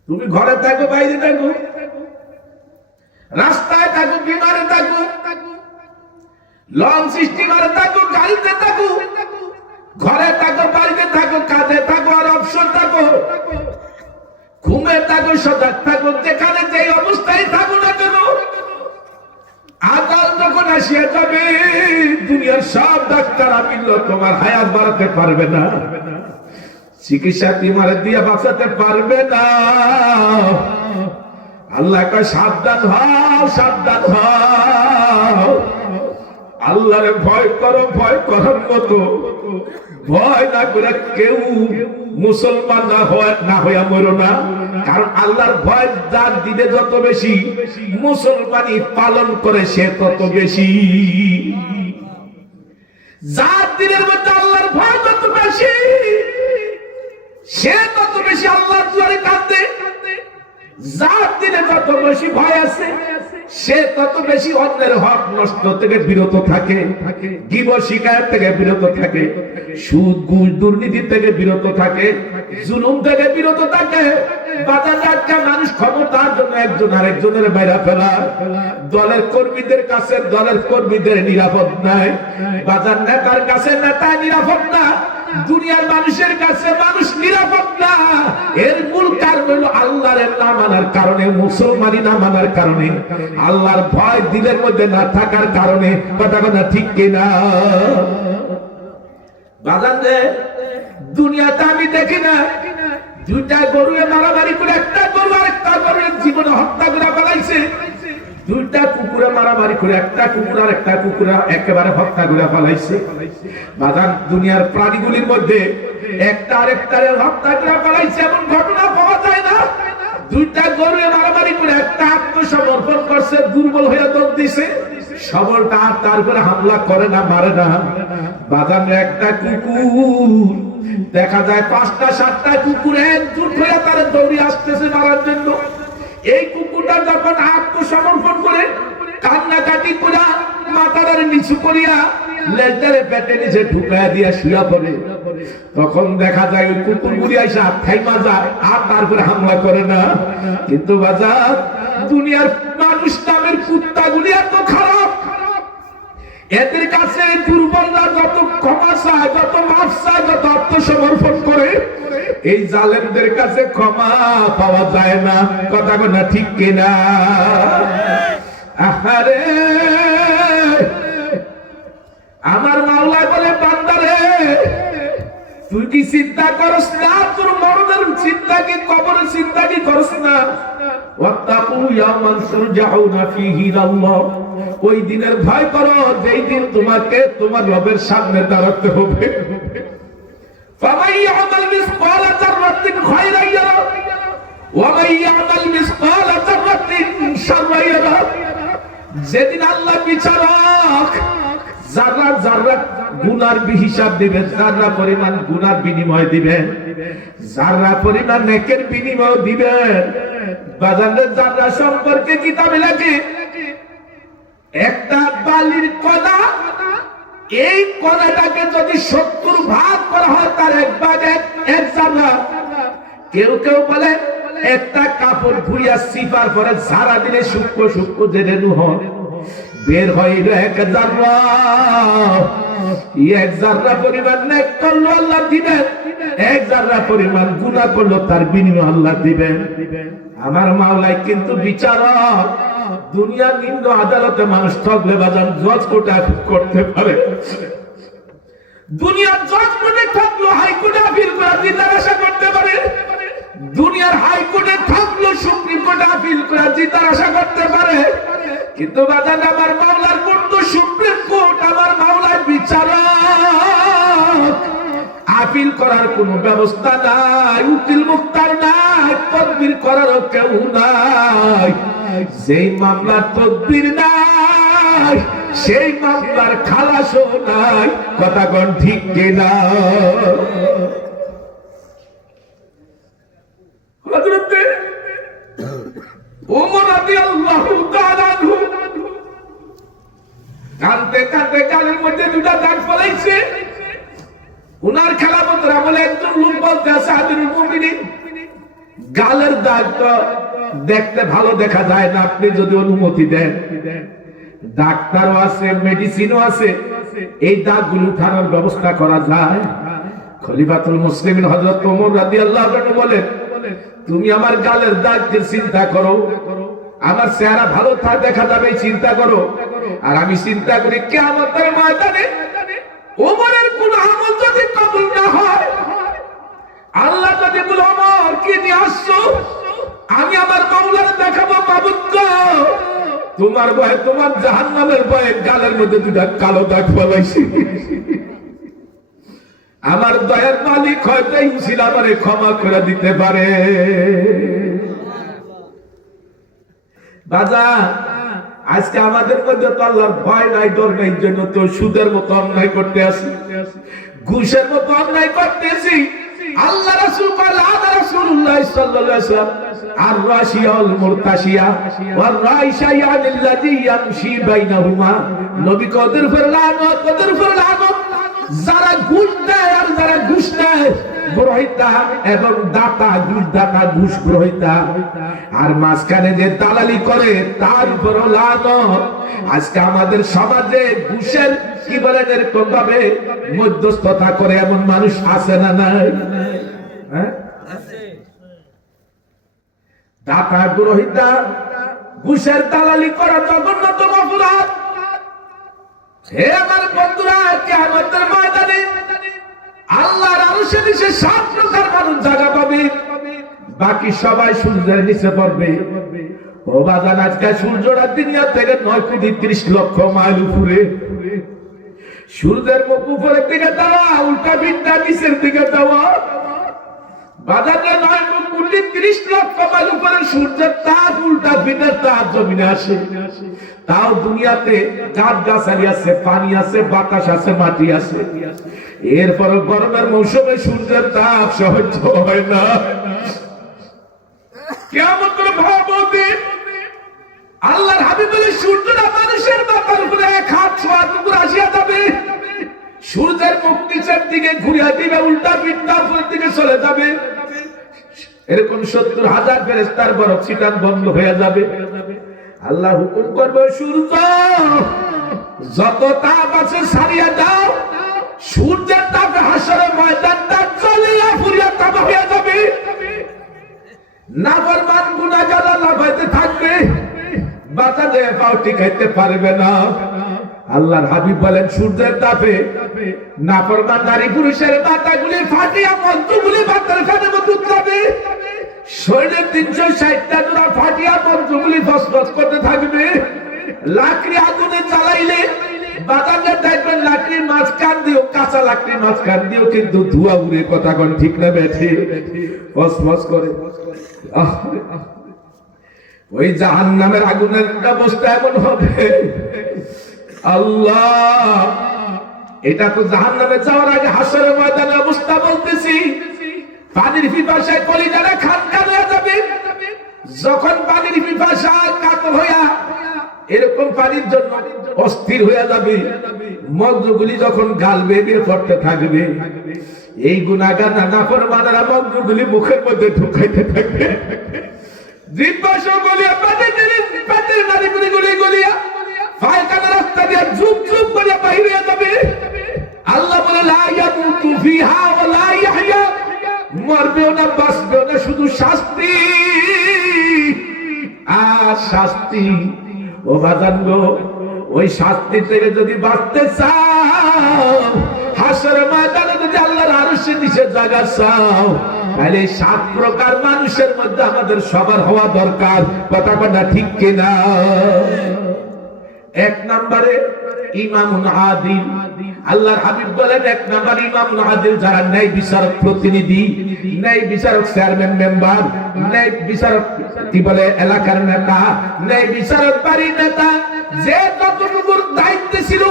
তুমি ঘরে থাকো, বাইরে থাকো, রাস্তায় থাকো, বিমানে থাকো, লঞ্চ স্টিমারে থাকো, গাড়িতে থাকো, ঘরে থাকো, বাড়িতে থাকো, কাজে থাকো, আর অবসর থাকো, ঘুমে থাকো, সজাগ থাকো, যেখানে যে অবস্থায় থাকো না কেন, আকাল যখন আসিয়া যাবে, দুনিয়ার সব ডাক্তার মিলল তোমার হায়াত বাড়াতে পারবে না, চিকিৎসা তোমার দিয়ে বাঁচাতে পারবে না। আল্লাহ কয় সাবধান হও, সাবধান হও। আল্লাহরে ভয় করো, ভয় করার মতো ভয় না করে কেউ মুসলমান না হইয়া মরো না। কারণ আল্লাহর ভয় যার দিলে যত বেশি, মুসলমানি পালন করে সে তত বেশি। যার দিনের মধ্যে আল্লাহর ভয় যত বেশি, সে তত বেশি আল্লাহর দুয়ারে কাঁদে। যার দিনে যত বেশি ভয় আছে, সে তত বেশি অন্যের হক নষ্ট থেকে বিরত থাকে, গীবত শিকায়ত থেকে বিরত থাকে, সুদ ঘুষ দুর্নীতি থেকে বিরত থাকে, জুলুম থেকে বিরত থাকে। বাজারে আজকে মানুষ ক্ষমতার জন্য একজন আরেকজনের বাইরে ফেলা, দলের কর্মীদের কাছে দলের কর্মীদের নিরাপদ নাই, বাজার নেতার কাছে নেতা নিরাপদ না, দুনিয়ার মানুষের কাছে মানুষ নিরাপদ না। এর মূল কারণ হলো আল্লাহর না মানার কারণে, মুসলমানি না মানার কারণে, আল্লাহর ভয় দিলের মধ্যে না থাকার কারণে। কথা কথা ঠিক কিনা? বাজান রে, দুনিয়াতে আমি দেখি না দুইটা গরু মারামারি করে একটা গরু আরেকটা গরুর জীবনে হত্যা করে ফেলাইছে, দুইটা কুকুরে মারামারি করে একটা কুকুর আর একটা কুকুরা একেবারে হত্যা করে ফেলাইছে। বাজান দুনিয়ার প্রাণীগুলির মধ্যে একটা আরেকটারে হত্যা করে ফেলাইছে এমন ঘটনা পাওয়া যায় না। দুইটা গরু মারামারি করে একটা আত্মসমর্পণ করছে, দুর্বল হয়ে দৌড় দিছে, সবলটা আর তারপরে হামলা করে না, মারে না। বাজান একটা কুকুর দেখা যায় 5টা 7টা কুকুর একজুট হয়ে তারা দৌড়ে আসতেছে মারার জন্য। এই কুকুরটা যখন আত্মসমর্পণ করে কান্নাকাটি করে মাথার নিচু করিয়া লেজটারে পেটে নিচে ঢুকাইয়া দিয়া শুয়া পড়ে, তখন দেখা যায় ওই কুকুরগুলি আইসা থাইমা যায় আর তারপরে হামলা করে না। কিন্তু বাজার দুনিয়ার মানুষ নামের কুত্তাগুলি এত খারাপ, এদের কাছে দুর্বলরা যত ক্ষমা চায়, যত মাফ চায়, যত আত্মসমর্পণ করে, এই জালেমদের কাছে ক্ষমা পাওয়া যায় না। কথা না ঠিক কিনা? আহারে আমার মাওলা বলে বান্দারে, তুই কি চিন্তা করস না তোর মরণের চিন্তা কি, কবরের চিন্তা কি করস না? ওয়াত্তাকু ইয়াওমান তুরজাউনা ফীহি ইলাল্লাহ, ওই দিনের ভয় করো যেই দিন তোমাকে তোমার রবের সামনে দাঁড়াতে হবে। ফামান ইয়ামাল মিসকালা যাররাতিন খায়রান ইয়ারা ওয়া মান ইয়ামাল মিসকালা যাররাতিন শাররান ইয়ারা। যেদিন আল্লাহ বিচারক যারা যারা গুনার হিসাব দিবেন, যারা পরিমাণ গুনার বিনিময় দিবেন, যারা পরিমাণ নেকের বিনিময় দিবেন। বাজারের যারা সম্পর্কে কিতাবে লেখে একটা বালির কণা, এই কণাটাকে যদি 70 ভাগ করা হয় তার 1 ভাগ 1 জাররা। কেউ কেউ বলে একটা কাপড় ধুইয়া সিপার পরে ঝাড়া দিলে সূক্ষ্ম সূক্ষ্ম যে রেণু হয় বের হইল এক জাররা। এক জাররা পরিমাণ নেক করলো আল্লাহ দিবেন, এক জাররা পরিমাণ গুনাহ করলো তার বিনিময় আল্লাহ দিবেন। আমার মাওলাই কিন্তু বিচারক। দুনিয়ার নিম্ন আদালতে মানুষ ঠকলে বাজান জজ কোর্টে আপিল করতে পারে, দুনিয়ার জজ কোর্টে ঠকলো হাইকোর্টে আপিল করে জিজ্ঞাসা করতে পারে, দুনিয়ার হাইকোর্টে ঠকলো সুপ্রিম কোর্টে আপিল করে জিজ্ঞাসা করতে পারে। কিন্তু বাজান আমার মাওলার কোর্ট তো সুপ্রিম কোর্ট, আমার মাওলার বিচারক। আপিল করার কোনো ব্যবস্থা নাই, উকিল মুক্তার নাই, তদবির করারও কেউ নাই। যেই মামলার তদবির নাই সেই মামলার খালাসও নাই। কথা কোন ঠিক কিনা? হযরতে ওমর রাদিয়াল্লাহু তাআলা আনহু কাঁদতে কাঁদতে গালের মধ্যে দুটা দাগ ফলাইছে। উনার খেলাফতের আমলে একজন লোক বলতে আছে আমিরুল মুমিনিন, গালের দাগ তো দেখতে ভালো দেখা যায় না, আপনি যদি অনুমতি দেন। ডাক্তারও আছে, মেডিসিনও আছে, এই দাগগুলো উঠানোর ব্যবস্থা করা যায়। খলিফাতুল মুসলিমিন হযরত ওমর রাদিয়াল্লাহু আনহু বলেন, তুমি আমার গালের দাগের চিন্তা করো, আমার চেহারা ভালো দেখা যাবে চিন্তা করো, আর আমি চিন্তা করি কিয়ামতের ময়দানে ওমরের কোন আমল যদি কবুল না হয়, আল্লাহ যদি বলে ওমর কি নিয়ে আসছো, আমি আমার মাওলার দেখাবো মাবুদ গো, তোমার ভয়ে, তোমার জাহান্নামের ভয়ে গালের মধ্যে দুটা কালো দাগ ফলাইছি। আমার দয়ার মালিক হয়তো ইনশাআল্লাহ আমারে ক্ষমা করে দিতে পারে। বাজার আজকে আমাদের মধ্যে তো আল্লাহর ভয় নাই, ডর নাই, জন্য তো সুদের মতো অন্যায় করতে আসি, ঘুষের মতো অন্যায় করতেছি। আল্লাহ রাসূল কইলেন, আল্লাহ রাসূলুল্লাহ সাল্লাল্লাহু আলাইহি ওয়াসাল্লাম আর-রাশিয়াল মুরতাশিয়া ওয়ার রাইশায়ানিল্লাযী ইয়ামশি বাইনাহুমা, নবী কদের উপর লানত, কদের উপর লানত। যারা ঘুষ দেয় আর যারা ঘুষ নেয়, গ্রহিতা এবং দাতা, ঘুষ দাতা, ঘুষ গ্রহিতা, আর মাঝখানে যে দালালি করে তার উপর লানত। আজকে আমাদের সমাজে ঘুষের কি বলেন এরকম ভাবে মধ্যস্থতা করে এমন মানুষ আছে না নাই? দাতা, গ্রহিতা, ঘুষের দালালি করা জঘন্যতম অপরাধ। হে আমার বন্ধুরা, কিয়ামতের ময়দানে আল্লাহর আরশের নিচে 7 প্রকার মানুষ জায়গা পাবে, বাকি সবাই সূর্যের নিচে পড়বে। ও বাজান, আজকে সূর্যটা দুনিয়া থেকে 9 কোটি 30 লক্ষ মাইল উপরে। সূর্যের মুখ উপরের দিকে দেওয়া, উল্টা পিঠটা নিচের দিকে দেওয়া। বাজারে 9 কোটি 30 লক্ষ মাইল উপরে সূর্যের তাপ, উল্টা পিঠের তাপ জমিনে আসে। তাও দুনিয়াতে গাছ গাছালি আছে, পানি আছে, বাতাস আছে, মাটি আছে। এরপর গরমের মৌসুমে সূর্যের তাপ সহ্য হয় না। কিয়ামতের ভয়াবহ দিন। আল্লাহর হাবিব বলে, সূর্যটা মানুষের মাথার উপরে 1 হাত ছোঁয়ার উপর আসিয়া যাবে। সূর্যের মুখ নিচের দিকে ঘুরিয়ে দিবে, উল্টা পিঠটা উপরের দিকে চলে যাবে। এরকম 70,000 ফেরেশতার বরফ ছিটান বন্ধ হয়ে যাবে। আল্লাহ হুকুম করবে, সূর্য যত তাপ আছে ছাড়িয়ে দাও। সূর্যের তাপে হাসরের ময়দানটা জ্বলিয়া পুড়িয়া তামা হয়ে যাবে। নাফরমান গুনাহগার লাফাইতে থাকবে, বাঁচাতে পাও টিকাইতে পারবে না। আল্লাহর হাবিব বলেন, সূর্যের তাপে নাফরমান নারী পুরুষের মাথাগুলি ফাটিয়া মন্ত্রগুলি বাতার ফ্যানের মতো উতলাবে। শরীরের 360টা জোড়া ফাটিয়া মন্ত্রগুলি ফসফস করতে থাকবে। লাকড়ি আগুনে জ্বালাইলে বাতাসে দেখবেন লাকড়ির মাঝখান দিয়েও, কাঁচা লাকড়ির মাঝখান দিয়েও কিন্তু ধোঁয়া উড়ে। কথা কোন ঠিক না বেঠি? ফসফস করে। ওই জাহান্নামের আগুনের অবস্থা এমন হবে, আল্লাহ, এটা তো জাহান্নামে যাওয়ার আগে হাসরের ময়দানের অবস্থা বলতেছি। পানির পিপাসায় কলিজাটা খানখান হয়ে যাবে। যখন পানির পিপাসায় কাতর হইয়া এরকম পানির জন্য অস্থির হয়ে যাবে, মন্ত্রগুলি যখন গাল বেরিয়ে পড়তে থাকবে, এই গুনাহগার নাফরমানেরা মন্ত্রগুলি মুখের মধ্যে ঢুকাইতে থাকবে, জিহ্বা গলিয়া পেটের নাড়িগুলি গলিয়া পায়খানা রাস্তা দিয়ে ঝুপ ঝুপ করে বাইরে যাবে। আল্লাহ বলে লা ইয়ামুতু ফিহা ওয়া লা ইয়াহইয়া, মরবেও না বাঁচবেও না, শুধু শাস্তি আর শাস্তি। ও বাজান গো, ওই শাস্তি থেকে যদি বাঁচতে চাও, হাসরের ময়দানে যদি আল্লাহর আরশের নিচে জায়গা চাও, তাহলে 7 প্রকার মানুষের মধ্যে আমাদের সবার হওয়া দরকার। কথা কথা ঠিক কিনা? 1 নম্বরে ইমামুন আদিল। আল্লাহর হাবিব বলেন 1 নম্বর ইমামুন আদিল, যারা ন্যায় বিচারক প্রতিনিধি, ন্যায় বিচারক চেয়ারম্যান মেম্বার, ন্যায় বিচারক কি বলে এলাকার নেতা, ন্যায় বিচারক বাড়ির নেতা, যে যতটুকু দায়িত্ব ছিল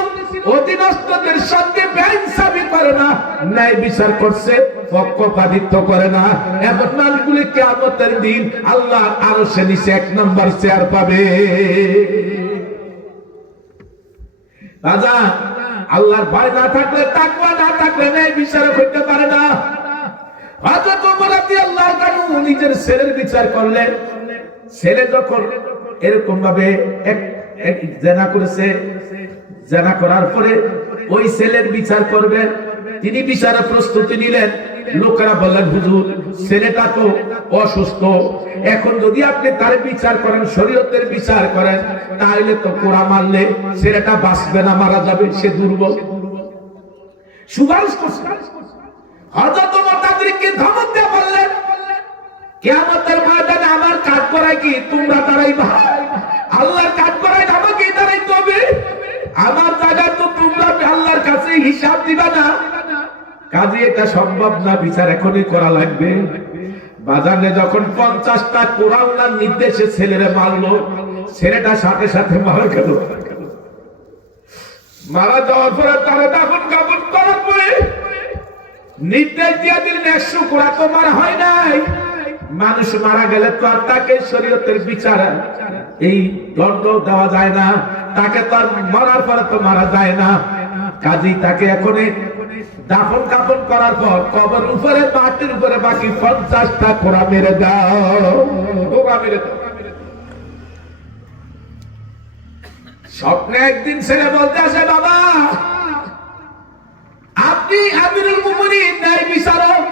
অধীনস্থদের সঙ্গে বেইনসাফি করে না, ন্যায় বিচার করছে, পক্ষপাতিত্ব করে না, এমন মানুষগুলি কিয়ামতের দিন আল্লাহ আরশের নিচে 1 নম্বর চেয়ার পাবে। রাজা আল্লাহর ভয় না থাকলে, তাকওয়া না থাকলে ন্যায় বিচারক হইতে পারে না। হযরত ওমর রাদিয়াল্লাহু তাআলা নিজের ছেলের বিচার করলেন। ছেলে যখন এরকম ভাবে এক জেনা করেছে, জেনা করার পরে ওই ছেলের বিচার করবেন, তিনি বিচারের প্রস্তুতি নিলেন। লোকেরা বললেন, হুজুর ছেলেটা তো অসুস্থ, এখন যদি আপনি তার বিচার করেন, শরীয়তের বিচার করেন, তাহলে তো কোরআন মানলে ছেলেটা বাঁচবে না, মারা যাবে, সে দুর্বল। সুপারিশ করছেন। হযরত ওমর তাদেরকে ধমক দিয়ে বললেন, কিয়ামতের ময়দানে আমার কাজ করায় কি তোমরা দাঁড়াইবা? আল্লাহর কাজ করায় আমাকে দাঁড়াইতে হবে। আমার জায়গা তো তোমরা আল্লাহর কাছে হিসাব দিবা না, কাজে এটা সম্ভব না, বিচার এখনই করা লাগবে। বাজারে যখন 50টা কোরআনের নির্দেশে ছেলেরে মারলো, ছেলেটা সাথে সাথে মারা গেল। মারা যাওয়ার পরে তারা দাফন কাফন করার পরে নির্দেশ দিয়ে দিলেন 100 কোড়া তো মারা হয় নাই। মানুষ মারা গেলে তো আর তাকে শরীয়তের বিচার এই দণ্ড দেওয়া যায় না, তাকে তো আর মরার পরে তো মারা যায় না। কাজেই তাকে এখন দাফন কাফন করার পর কবর উপরে মাটির উপরে বাকি 50টা কোড়া মেরে দাও, কোড়া মেরে দাও। স্বপ্নে একদিন ছেলে বলতে আসে, বাবা আপনি আমিরুল মুমিনিন, ন্যায় বিচারক,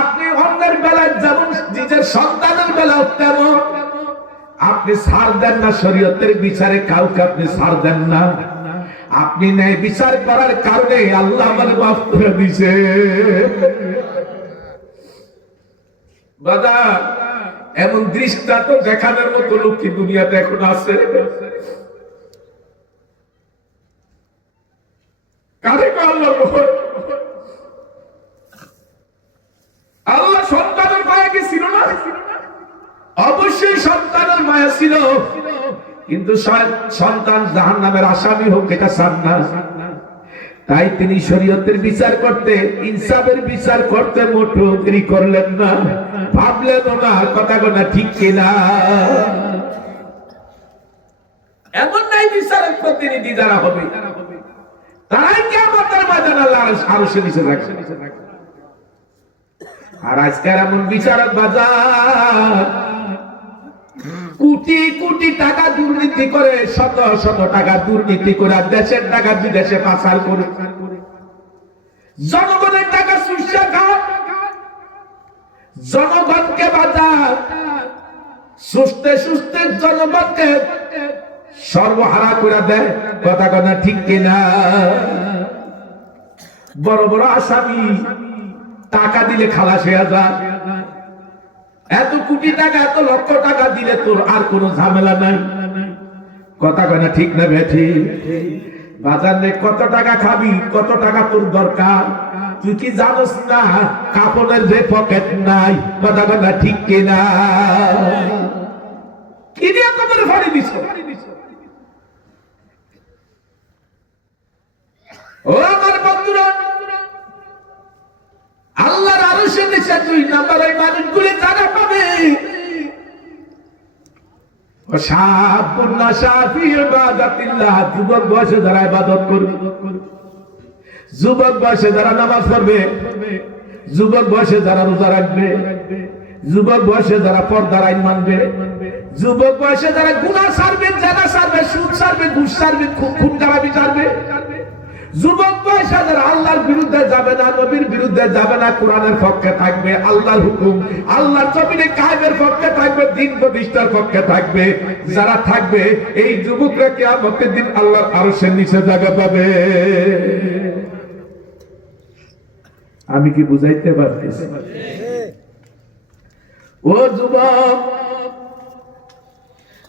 আপনি অন্যের বেলায় যেমন নিজের সন্তানের বেলায় তেমন, আপনি ছাড় দেন না শরীয়তের বিচারে, কাউকে আপনি ছাড় দেন না। আপনি ন্যায় বিচার করার কারণে আল্লাহ আমাদের মাফ করে দিয়েছে। বাবা এমন দৃষ্টান্ত দেখানোর মতো লোক কি দুনিয়াতে এখন আছে? কারে আল্লাহ আল্লাহ সন্তানের মায়া কি ছিল না? অবশ্যই সন্তানের মায়া ছিল, কিন্তু সন্তান জাহান্নামের আসামি হোক এটা চান না। তাই তিনি শরীয়তের বিচার করতে, ইনসাফের বিচার করতে মোটেও দেরি করলেন না, ভাবলেন না। কথা গোনা ঠিক কিনা? এমন নাই বিচারের প্রতিনিধি যারা হবে, তারাই কিয়ামতের ময়দানে আল্লাহর আরশের নিচে থাকবে। আর আজকের এমন বিচারক বাজার কোটি কোটি টাকা দুর্নীতি করে, শত শত টাকা দুর্নীতি করে, দেশের টাকা বিদেশে পাচার করে, জনগণের টাকা চুষে খায়, জনগণকে বাজার সুস্থে সুস্থে জনগণকে সর্বহারা করে দেয়। কথা কথা ঠিক কিনা? বড় বড় আসামি টাকা দিলে খালাস হয়ে যায়। এত কোটি টাকা, এত লক্ষ টাকা দিলে তোর আর কোনো ঝামেলা নাই। কথা কয় না ঠিক না বেঠি? বাজারে কত টাকা খাবি, কত টাকা তোর দরকার, তুই কি জানোস না কাপড়ের যে পকেট নাই? কথা কয় না ঠিক কিনা? কি দিয়ে কবরে ফাড়ি দিছ? ও আমার বন্ধুরা, আল্লাহর আরশের নিচে 2 নম্বর এই মানুষগুলি জায়গা পাবে। শাবুন নাশা ফি ইবাদাতিল্লাহ, যুবক বয়সে যারা ইবাদত করবে, যুবক বয়সে যারা নামাজ পড়বে, যুবক বয়সে যারা রোজা রাখবে, যুবক বয়সে যারা পর্দার আইন মানবে, যুবক বয়সে যারা গুনাহ ছাড়বে, জেনা ছাড়বে, সুদ ছাড়বে, ঘুষ ছাড়বে, খুন খারাপি ছাড়বে, যুবক বয়সে যারা আল্লাহর বিরুদ্ধে যাবে না, নবীর বিরুদ্ধে যাবে না, কোরআনের পক্ষে থাকবে, আল্লাহর হুকুম আল্লাহর জমিনে কায়েমের পক্ষে থাকবে, দ্বীন প্রতিষ্ঠার পক্ষে থাকবে, যারা থাকবে এই যুবকরা কিয়ামতের দিন আল্লাহর আরশের নিচে জায়গা পাবে। আমি কি বুঝাইতে পারতেছি? ও যুবক,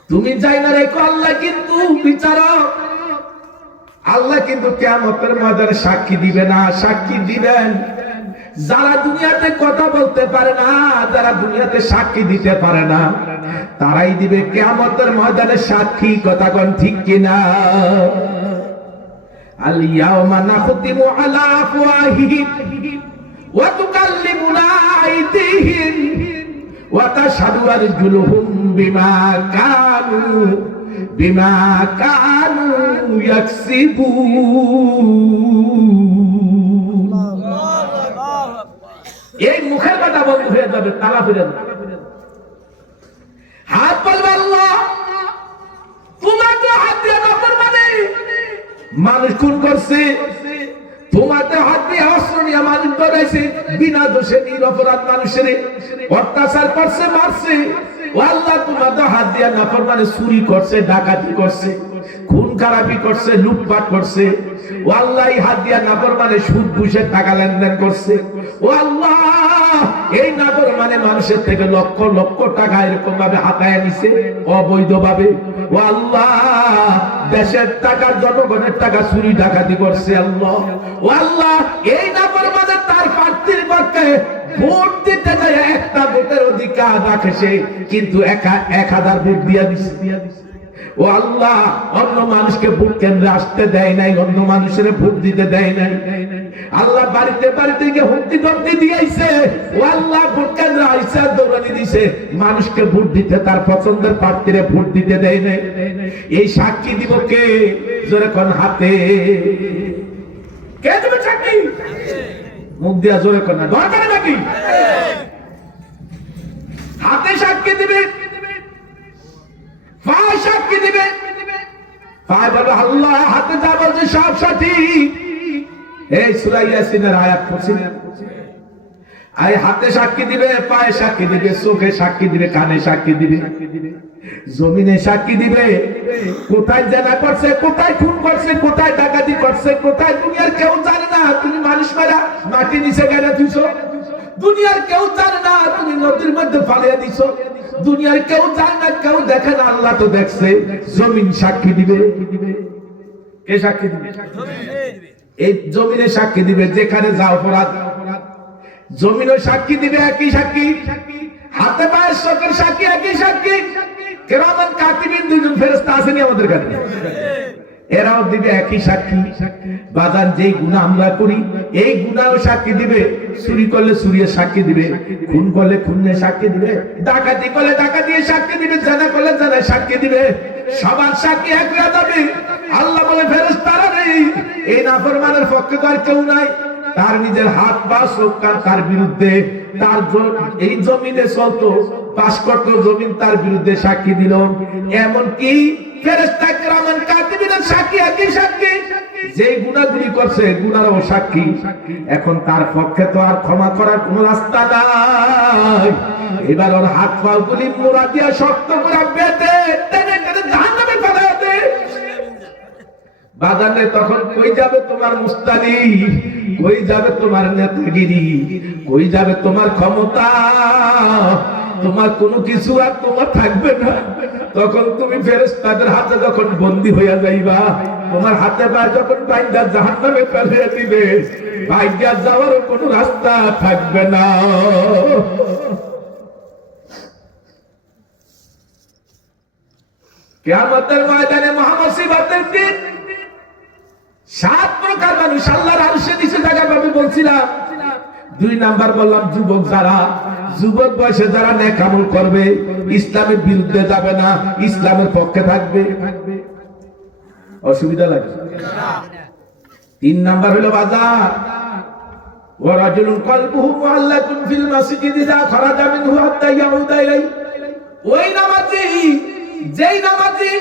তুমি যাই না রেখো, আল্লাহ কিন্তু বিচারক। আল্লাহ কিন্তু কিয়ামতের ময়দানে সাক্ষী দিবে না, সাক্ষী দিবেন যারা দুনিয়াতে কথা বলতে পারে না, যারা দুনিয়াতে সাক্ষী দিতে পারে না, তারাই দিবে কিয়ামতের ময়দানে সাক্ষী। কথা কোন ঠিক কিনা? আল ইয়াউমা নাখতিমু আলা আফওয়াহিহিম ওয়া তুকাল্লিমুনা আইদিহিম ওয়া তাশহাদু আরজুলুহুম বিমা কানু ইয়াকসিবুন। এই মুখের কথা বন্ধ হয়ে যাবে, তালা ফিরে যাবে। হাত বলবে আল্লাহ, তোমার তো হাত দিয়ে নাফরমানি, মানুষ খুন করছে, তোমাদের হাত দিয়ে অস্ত্র নিয়ে মানুষ ধরেছে, বিনা দোষে নিরপরাধ মানুষের অত্যাচার করছে, মারছে। ও আল্লাহ, তোমাদের হাত দিয়ে নাফরমানি চুরি করছে, ডাকাতি করছে, খুন খারাপি করছে, লুটপাট করছে। ও আল্লাহ, এই হাত দিয়ে নাফরমানি সুদ ঘুষের টাকা লেনদেন করছে। ও আল্লাহ, এই নাফরমানি মানুষের থেকে লক্ষ লক্ষ টাকা এরকম ভাবে হাতায় নিছে অবৈধভাবে। ও আল্লাহ, দেশের টাকা, জনগণের টাকা চুরি ডাকাতি করছে। আল্লাহ, ও আল্লাহ, এই নাফরমানি তার প্রার্থীর পক্ষে ভোট দিতে যায়, একটা ভোটের অধিকার রাখে সে, কিন্তু 1000 ভোট দিয়ে দিছে। ও আল্লাহ, অন্য মানুষকে ভোট কেন্দ্রে আসতে দেয় নাই, অন্য মানুষের ভোট দিতে দেয় নাই। আল্লাহ, বাড়িতে বাড়িতে গিয়ে হুমকি ধমকি দিয়েছে। ও আল্লাহ, ভোট কেন্দ্রে আইসা দৌড়ানি দিছে, মানুষকে ভোট দিতে, তার পছন্দের প্রার্থীরে ভোট দিতে দেয় নাই। এই সাক্ষী দিব কে? জোরে কোন হাতে কে দেবে সাক্ষী? মুখ দিয়া জোরে কোন না, দরকার নাকি? হাতে সাক্ষী দিবে, পায়ে সাক্ষী দিবে। পায়ে বলবে আল্লাহ, হাতে যা বলছে সব সঠিক। এই সূরা ইয়াসিনের আয়াত পড়ছিলেন। আই হাতে সাক্ষী দিবে, পায়ে সাক্ষী দিবে, চোখে সাক্ষী দিবে, কানে সাক্ষী দিবে, জমিনে সাক্ষী দিবে। কোথায় জেনা করছে, কোথায় খুন করছে, কোথায় ডাকাতি করছে, কোথায় দুনিয়ার কেউ জানে না তুমি মানুষ মারা মাটি নিচে গেড়ে দিছো, দুনিয়ার কেউ জানে না তুমি নদীর মধ্যে ফালিয়ে দিছো, দুনিয়ার কেউ জানে না, কেউ দেখে না, আল্লাহ তো দেখছে। জমিন সাক্ষী দিবে। কে সাক্ষী দিবে? এই জমিনে সাক্ষী দিবে। যেখানে যা অপরাধ, জমিনও সাক্ষী দিবে, একই সাক্ষী। হাতে পায়ের চোখের সাক্ষী, একই সাক্ষী। কিরামান কাতিবিন, দুইজন ফেরেশতা আসেনি আমাদের কাছে, এরাও দিবে একই সাক্ষী। বাজার যেই গুনাহ আমরা করি, এই গুনাহও সাক্ষী দিবে। চুরি করলে চুরিয়ে সাক্ষী দিবে, খুন করলে খুনে সাক্ষী দিবে, ডাকাতি করলে ডাকাতি সাক্ষী দিবে, জেনা করলে জেনায় সাক্ষী দিবে। সবার সাক্ষী এক হয়ে যাবে। আল্লাহ বলে ফেরেশতারা নেই, এই নাফরমানের পক্ষে তো আর কেউ নাই। তার নিজের হাত পা চোখ কান তার বিরুদ্ধে, তার এই জমিনে চলতো, পাশ করত জমিন তার বিরুদ্ধে সাক্ষী দিল। এমনকি ফেরেশতা কিরামান কাতিবিনের সাক্ষী, একই সাক্ষী। যে গুনাহগুলি করছে গুনাহও সাক্ষী। এখন তার পক্ষে তো আর ক্ষমা করার কোন রাস্তা নাই। এবার ওর হাত পা গুলি মোড়া দিয়া শক্ত করে বেঁধে টেনে টেনে জাহান্নামে ফেলে দে। বাজারে তখন কই যাবে তোমার মুস্তানি, কই যাবে তোমার নেতাগিরি, কই যাবে তোমার ক্ষমতা? তোমার কোনো কিছু আর তোমার থাকবে না। তখন তুমি ফেরেশতাদের হাতে যখন বন্দী হইয়া যাইবা, তোমার হাতে পা যখন বাইন্দা জাহান্নামে ফেলে দিবে, বাইন্দা যাওয়ার কোনো রাস্তা থাকবে না। কিয়ামতের ময়দানে মহামুসিবতের দিন 7 প্রকার মানুষ আল্লাহর আরশের নিচে জায়গা পাবে বলছিলাম। 2 নাম্বার বললাম যুবক, যারা যুবক বয়সে যারা নেক আমল করবে, ইসলামের বিরুদ্ধে যাবে না, ইসলামের পক্ষে থাকবে। অসুবিধা লাগে? তিন নাম্বার হলো বাজার ওয়া রাজুলুন কলবুহু মুআল্লাকুন ফিল মাসজিদ ইযা খারাজা মিনহু হাত্তা ইয়াউদা ইলাই। ওই নামাজি, যেই নামাজি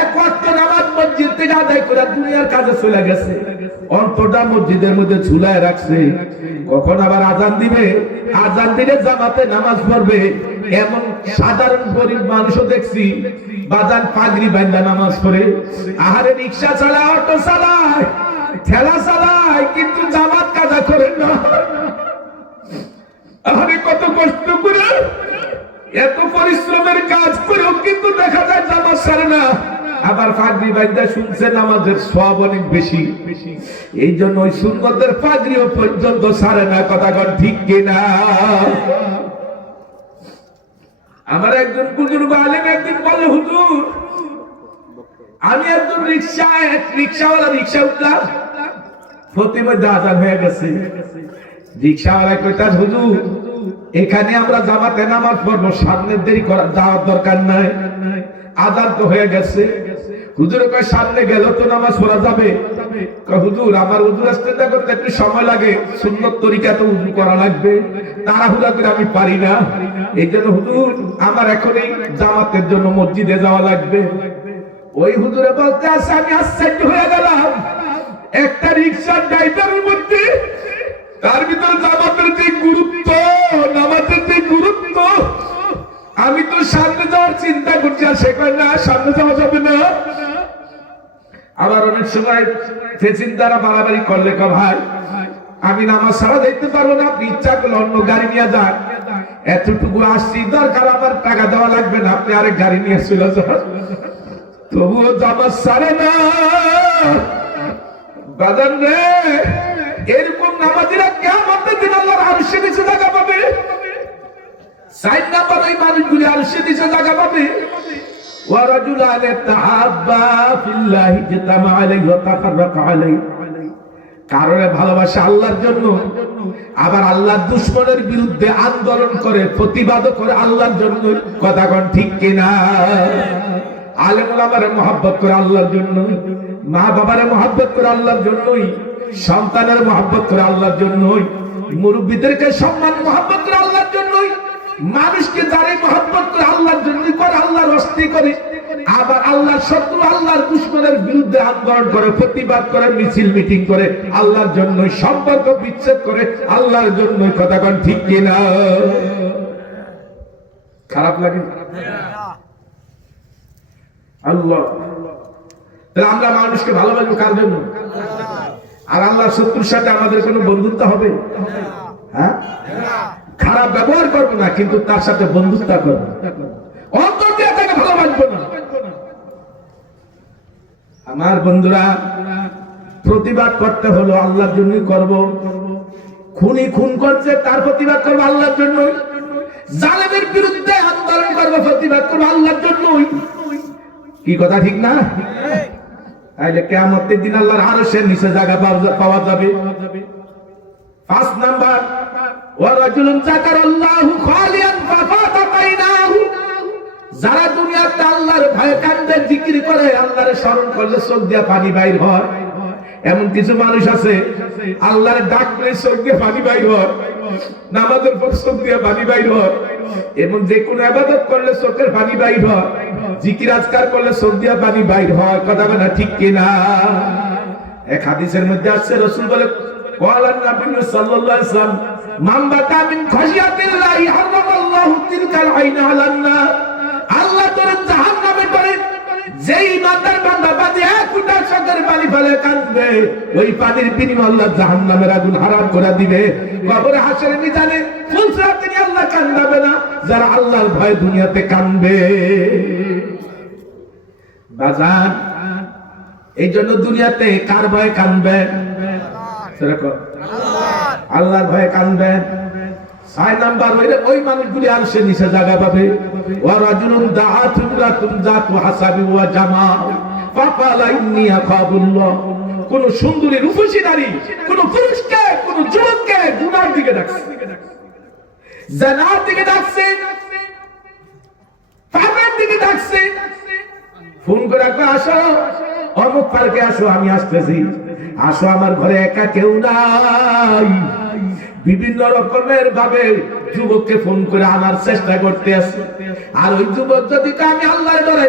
এক ওয়াক্ত নামাজ মসজিদ থেকে আদায় করে দুনিয়ার কাজে চলে গেছে, অন্তরটা মসজিদের মধ্যে ঝুলায় রাখছে, কখন আবার আজান দিবে, আজান দিলে জামাতে নামাজ পড়বে, এমন সাধারণ গরিব মানুষও দেখছি বাজান পাগড়ি বাঁধা নামাজ পড়ে। আহারে রিকশা চালায়, অটো চালায়, ঠেলা চালায়, কিন্তু জামাত কাজা করে না। আহারে কত কষ্ট করে, এত পরিশ্রমের কাজ করেও কিন্তু দেখা যায় জামাত সারে না। আবার পাগড়ি বাঁধা শুনছে নামাজের সওয়াব অনেক বেশি, এই জন্য ওই সুন্নতের পাগড়িও পর্যন্ত সারে না। কথা কন ঠিক কিনা? আমার একজন বুজুর্গ আলেম একদিন বলল, হুজুর আমি একজন রিকশাওয়ালা রিকশা উঠলাম, প্রতিমধ্যে আজান হয়ে গেছে। রিকশাওয়ালা কইতা, হুজুর এখানে আমরা জামাতে নামাজ পড়বো, সামনের দেরি করার যাওয়ার দরকার নাই, আজান তো হয়ে গেছে। হুজুর কয় সামনে গেল তো নামাজ পড়া যাবে? হুজুর আমার উযু ইস্তেঞ্জা করতে একটু সময় লাগে, সুন্নত তরিকা তো উযু করা লাগবে, তাড়াহুড়া করে আমি পারি না, এই জন্য হুজুর আমার এখনই জামাতের জন্য মসজিদে যাওয়া লাগবে। ওই হুজুরে বলতে আছে, আমি আশ্চর্য হয়ে গেলাম, একটা রিকশার ড্রাইভারের মধ্যে তার ভিতরে জামাতের যে গুরুত্ব, নামাজের যে গুরুত্ব, আমি তো সামনে যাওয়ার চিন্তা করছি, আর সে কয় না সামনে যাওয়া যাবে না। আবার অনেক সময় চিন্তারা বাড়াবাড়ি করলে কা ভাই আমি নামাজ ছাড়া দেখতে পারবো না, আপনি ইচ্ছা করলে অন্য গাড়ি নিয়ে যান, এতটুকু আসছি দরকার, আমার টাকা দেওয়া লাগবে না, আপনি আরেক গাড়ি নিয়ে চলে যান। তবুও জামাত ছাড়ে না। বাজান রে, এরকম নামাজিরা কিয়ামতের দিন আল্লাহর আরশে নিচে জায়গা পাবে। সাইড নাম্বার ওই মানুষগুলি আরশে নিচে জায়গা পাবে। ওয়া রাজুলান তাহাব্বা ফিল্লাহি জাতামা আলাইহি ওয়া তাফাররাকা আলাইহি। কারণে ভালোবাসা আল্লাহর জন্য, আবার আল্লাহর দুশমনের বিরুদ্ধে আন্দোলন করে, প্রতিবাদ করে আল্লাহর জন্য। কথা কোন ঠিক কিনা? আলেম ওলামারে মহব্বত করে আল্লাহর জন্য, মা বাবারে মহব্বত করে আল্লাহর জন্যই, সন্তানের মহব্বত করে আল্লাহর জন্যই, মুরব্বীদেরকে সম্মান মহব্বত করে আল্লাহর জন্যই, মানুষকে যারা মহব্বত করে আল্লাহর জন্যই করে, আল্লাহর রাস্তায় করে, আবার আল্লাহর শত্রু আল্লাহর দুশমনের বিরুদ্ধে আন্দোলন করে, প্রতিবাদ করে, মিছিল মিটিং করে আল্লাহর জন্যই, সম্পর্ক বিচ্ছেদ করে আল্লাহর জন্যই। কথা কোন ঠিক কিনা? খারাপ লাগে? আল্লাহ। তাহলে আমরা মানুষকে ভালোবাসবো কার জন্য? আর আল্লাহর শত্রুর সাথে আমাদের কোনো বন্ধুত্ব হবে? হ্যাঁ, খারাপ ব্যবহার করবো না, কিন্তু তার সাথে বন্ধুত্ব করবো, অন্তর দিয়ে তাকে ভালোবাসবো না। আমার বন্ধুরা, প্রতিবাদ করতে হলো আল্লাহর জন্যই করব। খুনি খুন করছে, তার প্রতিবাদ করবো আল্লাহর জন্যই। জালেমের বিরুদ্ধে আন্দোলন করবো, প্রতিবাদ করবো আল্লাহর জন্যই। কি কথা ঠিক না? তাইলে কিয়ামতের দিন আল্লাহর আরশের নিচে জায়গা পাওয়া যাবে। 5 নাম্বার, ওয়া রাজুলুন যাকারাল্লাহু খালিয়ান ফাফাতা বাইনাহু। যারা দুনিয়াতে আল্লাহর ভয়ে কান্দে, জিকির করে, আল্লাহর স্মরণ করলে চোখ দিয়ে পানি বাইর হয়। এমন কিছু মানুষ আছে আল্লাহর ডাকলে চোখ দিয়ে পানি বাইর হয়, নামাজের পর চোখ দিয়ে পানি বাইর হয়, এবং যে কোনো ইবাদত করলে চোখের পানি বাইর হয়, জিকির আজকার করলে চোখ দিয়ে পানি বাইর হয়। কথা বলে ঠিক কিনা? এক হাদিসের মধ্যে আছে, রাসূল বলে, ক্বালা নবী সাল্লাল্লাহু আলাইহি ওয়াসাল্লাম, মান বাকা মিন খাশিয়াতিল্লাহি হারামাল্লাহু তিলকাল আইনা আলান নার। আল্লাহ তাআলা জাহান্নামে করে যেই ইমানদার বান্দা বাদে এক ফুটা চোখের পানি ফেলে কাঁদবে, ওই পানির বিনিময়ে আল্লাহ জাহান্নামের আগুন হারাম করে দিবে। কবরে হাসরের মিজানে ফুলসরাতে আল্লাহ কাঁদাবে না, যারা আল্লাহর ভয়ে দুনিয়াতে কাঁদবে। বাজান, এই জন্য দুনিয়াতে কার ভয়ে কাঁদবেন? আল্লাহর ভয়ে কাঁদবেন। 6 নাম্বার, ওই মানুষগুলি আরশের নিচে জায়গা পাবে। ওয়া রাজুলুন দাআত ইমরাতুন যাতু হাসাবি ওয়া জামাল ফাকালা ইন্নী আখাবুল্লাহ। কোন সুন্দরী রূপসী নারী কোন পুরুষকে, কোন যুবককে গুনার দিকে ডাকছে, জিনার দিকে ডাকছে, পাপের দিকে ডাকছে, ফোন করে আসো অমুক পার্কে আসো, আমি আসতেছি। আসো আমার ঘরে একা কেউ নাই। বিভিন্ন রকমের ভাবে যুবককে ফোন করে আনার চেষ্টা করতে আসে। আর ওই যুবক যদি আমি আল্লাহর ডরে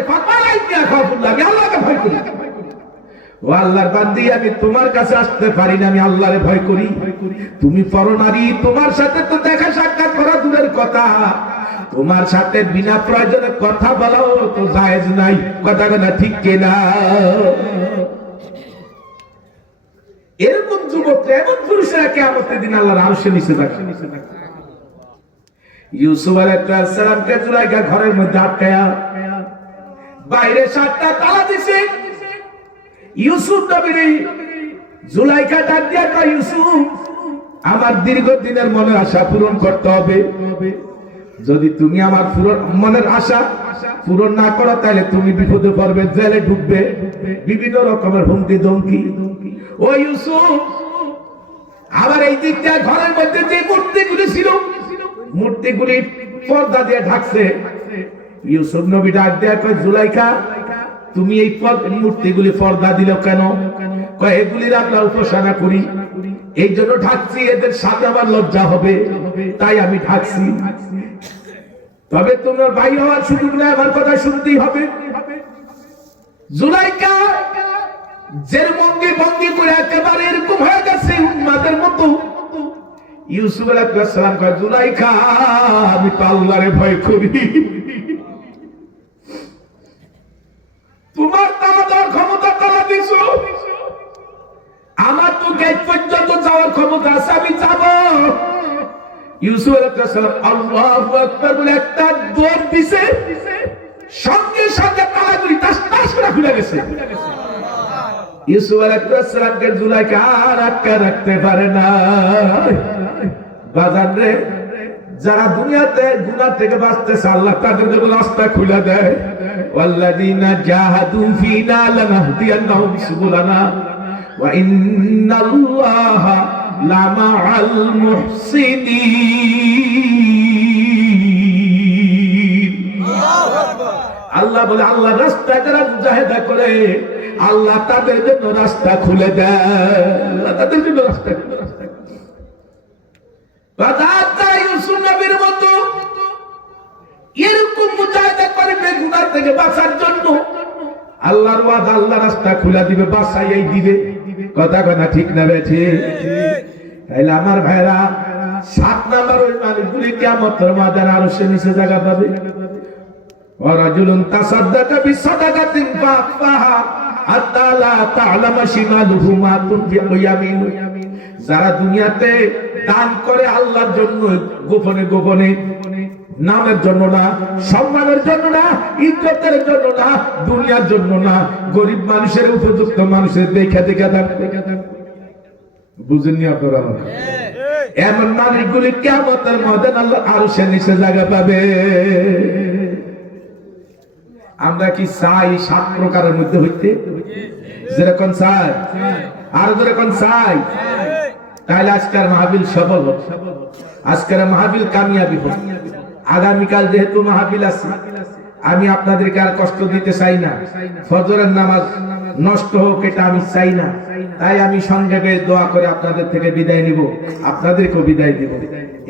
আমি আল্লাহকে ভয় করি, ও আল্লাহর বান্দি আমি তোমার কাছে আসতে পারি না, আমি আল্লাহরে ভয় করি। তুমি পরনারী, তোমার সাথে তো দেখা সাক্ষাৎ করা দূরের কথা, তোমার সাথে বিনা প্রয়োজনে কথা বলাও তো জায়েজ নাই। কথা কথা ঠিক কিনা? এরকম যুবক, এমন পুরুষেরা কিয়ামতের দিন আল্লাহর আরশের নিচে থাকবে। ইউসুফ আলাইহিস সালামকে জুলাইখা ঘরের মধ্যে আটকায়া বাইরে 7টা তালা দিছে। ইউসুফ নবীর জুলাইখা ডাক দিয়া কয়, ইউসুফ আমার দীর্ঘদিনের মনের আশা পূরণ করতে হবে। যদি তুমি আমার মনের আশা পূরণ না করো তাহলে তুমি বিপদে পড়বে, জেলে ঢুকবে, বিভিন্ন রকমের হুমকি ধমকি। ও ইউসুফ, আবার এই দিকটা ঘরের মধ্যে যে মূর্তিগুলি ছিল, মূর্তিগুলি পর্দা দিয়ে ঢাকছে। ইউসুফ নবী ডাক দেয়া কয়, জুলাইখা তুমি এই মূর্তিগুলি পর্দা দিল কেন? কয় এগুলির আমরা উপাসনা করি, এই জন্য ঢাকছি, এদের সাথে আমার লজ্জা হবে তাই আমি ঢাকছি। তবে তোমার ভাই হওয়ার সুযোগ নেই, আমার কথা শুনতেই হবে। জুলাইখা জের ভঙ্গি ভঙ্গি করে একেবারে এরকম হয়ে গেছে উন্মাদের মতো। ইউসুফ আলাইহিস সালাম কয়, জুলাইখা আমি তো আল্লাহরে ভয় করি, তোমার তালা দেওয়ার ক্ষমতা তারা দিছ, আমার তো গেট পর্যন্ত যাওয়ার ক্ষমতা আছে, আমি যাব। ইউসুফ আলাইহিস সালাম আল্লাহু আকবার বলে একটা দৌড় দিছে, সঙ্গে সঙ্গে তালাগুলি টাস টাস করে খুলে গেছে। ইউসুফ আলাইহিস সালামকে জুলাইখা আর আটকে রাখতে পারে না। বাজার রে, যারা দুনিয়াতে গুনাহ থেকে বাঁচতেছে আল্লাহ তাদের জন্য রাস্তা খুলে দেয়। ওয়াল্লাযীনা জাহাদু ফীনা লানাহদিয়ান্নাহুম সুবুলানা ওয়া ইন্নাল্লাহা লামাআল মুহসিনিন। আল্লাহ বলে, আল্লাহ রাস্তা যারা মুজাহিদা করে আল্লাহ তাদের জন্য রাস্তা খুলে দেয়, আল্লাহ তাদের জন্য রাস্তা খুলে দেয়। ইউসুফ নবীর মতো এরকম মুজাহিদা করবে গুনাহ থেকে বাঁচার জন্য, আল্লাহর ওয়াদা, আল্লাহ রাস্তা খুলে দিবে, বাঁচাইয়াই দিবে। কথা কথা ঠিক না বেঠি? তাইলে আমার ভাইরা, 7 নাম্বার ওই মানুষগুলি কিয়ামতের ময়দানে আরশের নিচে জায়গা পাবে। ওয়ারাজুলুন তাসাদ্দাকা বিসাদাকাতিন ফাআফাহা হাত্তা লা তা'লামা শিমালুহু মা তুনফিকু ইয়ামিনু। যারা দুনিয়াতে দান করে আল্লাহর জন্য গোপনে গোপনে, নামের জন্য না, সম্মানের জন্য না, ইজ্জতের জন্য না, দুনিয়ার জন্য না, গরিব মানুষের, উপযুক্ত মানুষের দেখে দেখে দান। বুঝেননি আপনারা? এমন মানুষগুলি কিয়ামতের ময়দানে আল্লাহ আরশের নিচে জায়গা পাবে। আমরা কি চাই 7 প্রকারের মধ্যে হইতে? যেরকম চাই, আর যেরকম চাই, তাহলে আজকের মাহফিল সফল হোক, আজকের মাহফিল কামিয়াবি হোক। আগামীকাল যেহেতু মাহফিল আছে, আমি আপনাদেরকে আর কষ্ট দিতে চাই না, ফজরের নামাজ নষ্ট হোক এটা আমি চাই না। তাই আমি সংক্ষেপে দোয়া করে আপনাদের থেকে বিদায় নিব, আপনাদেরকেও বিদায় দিব।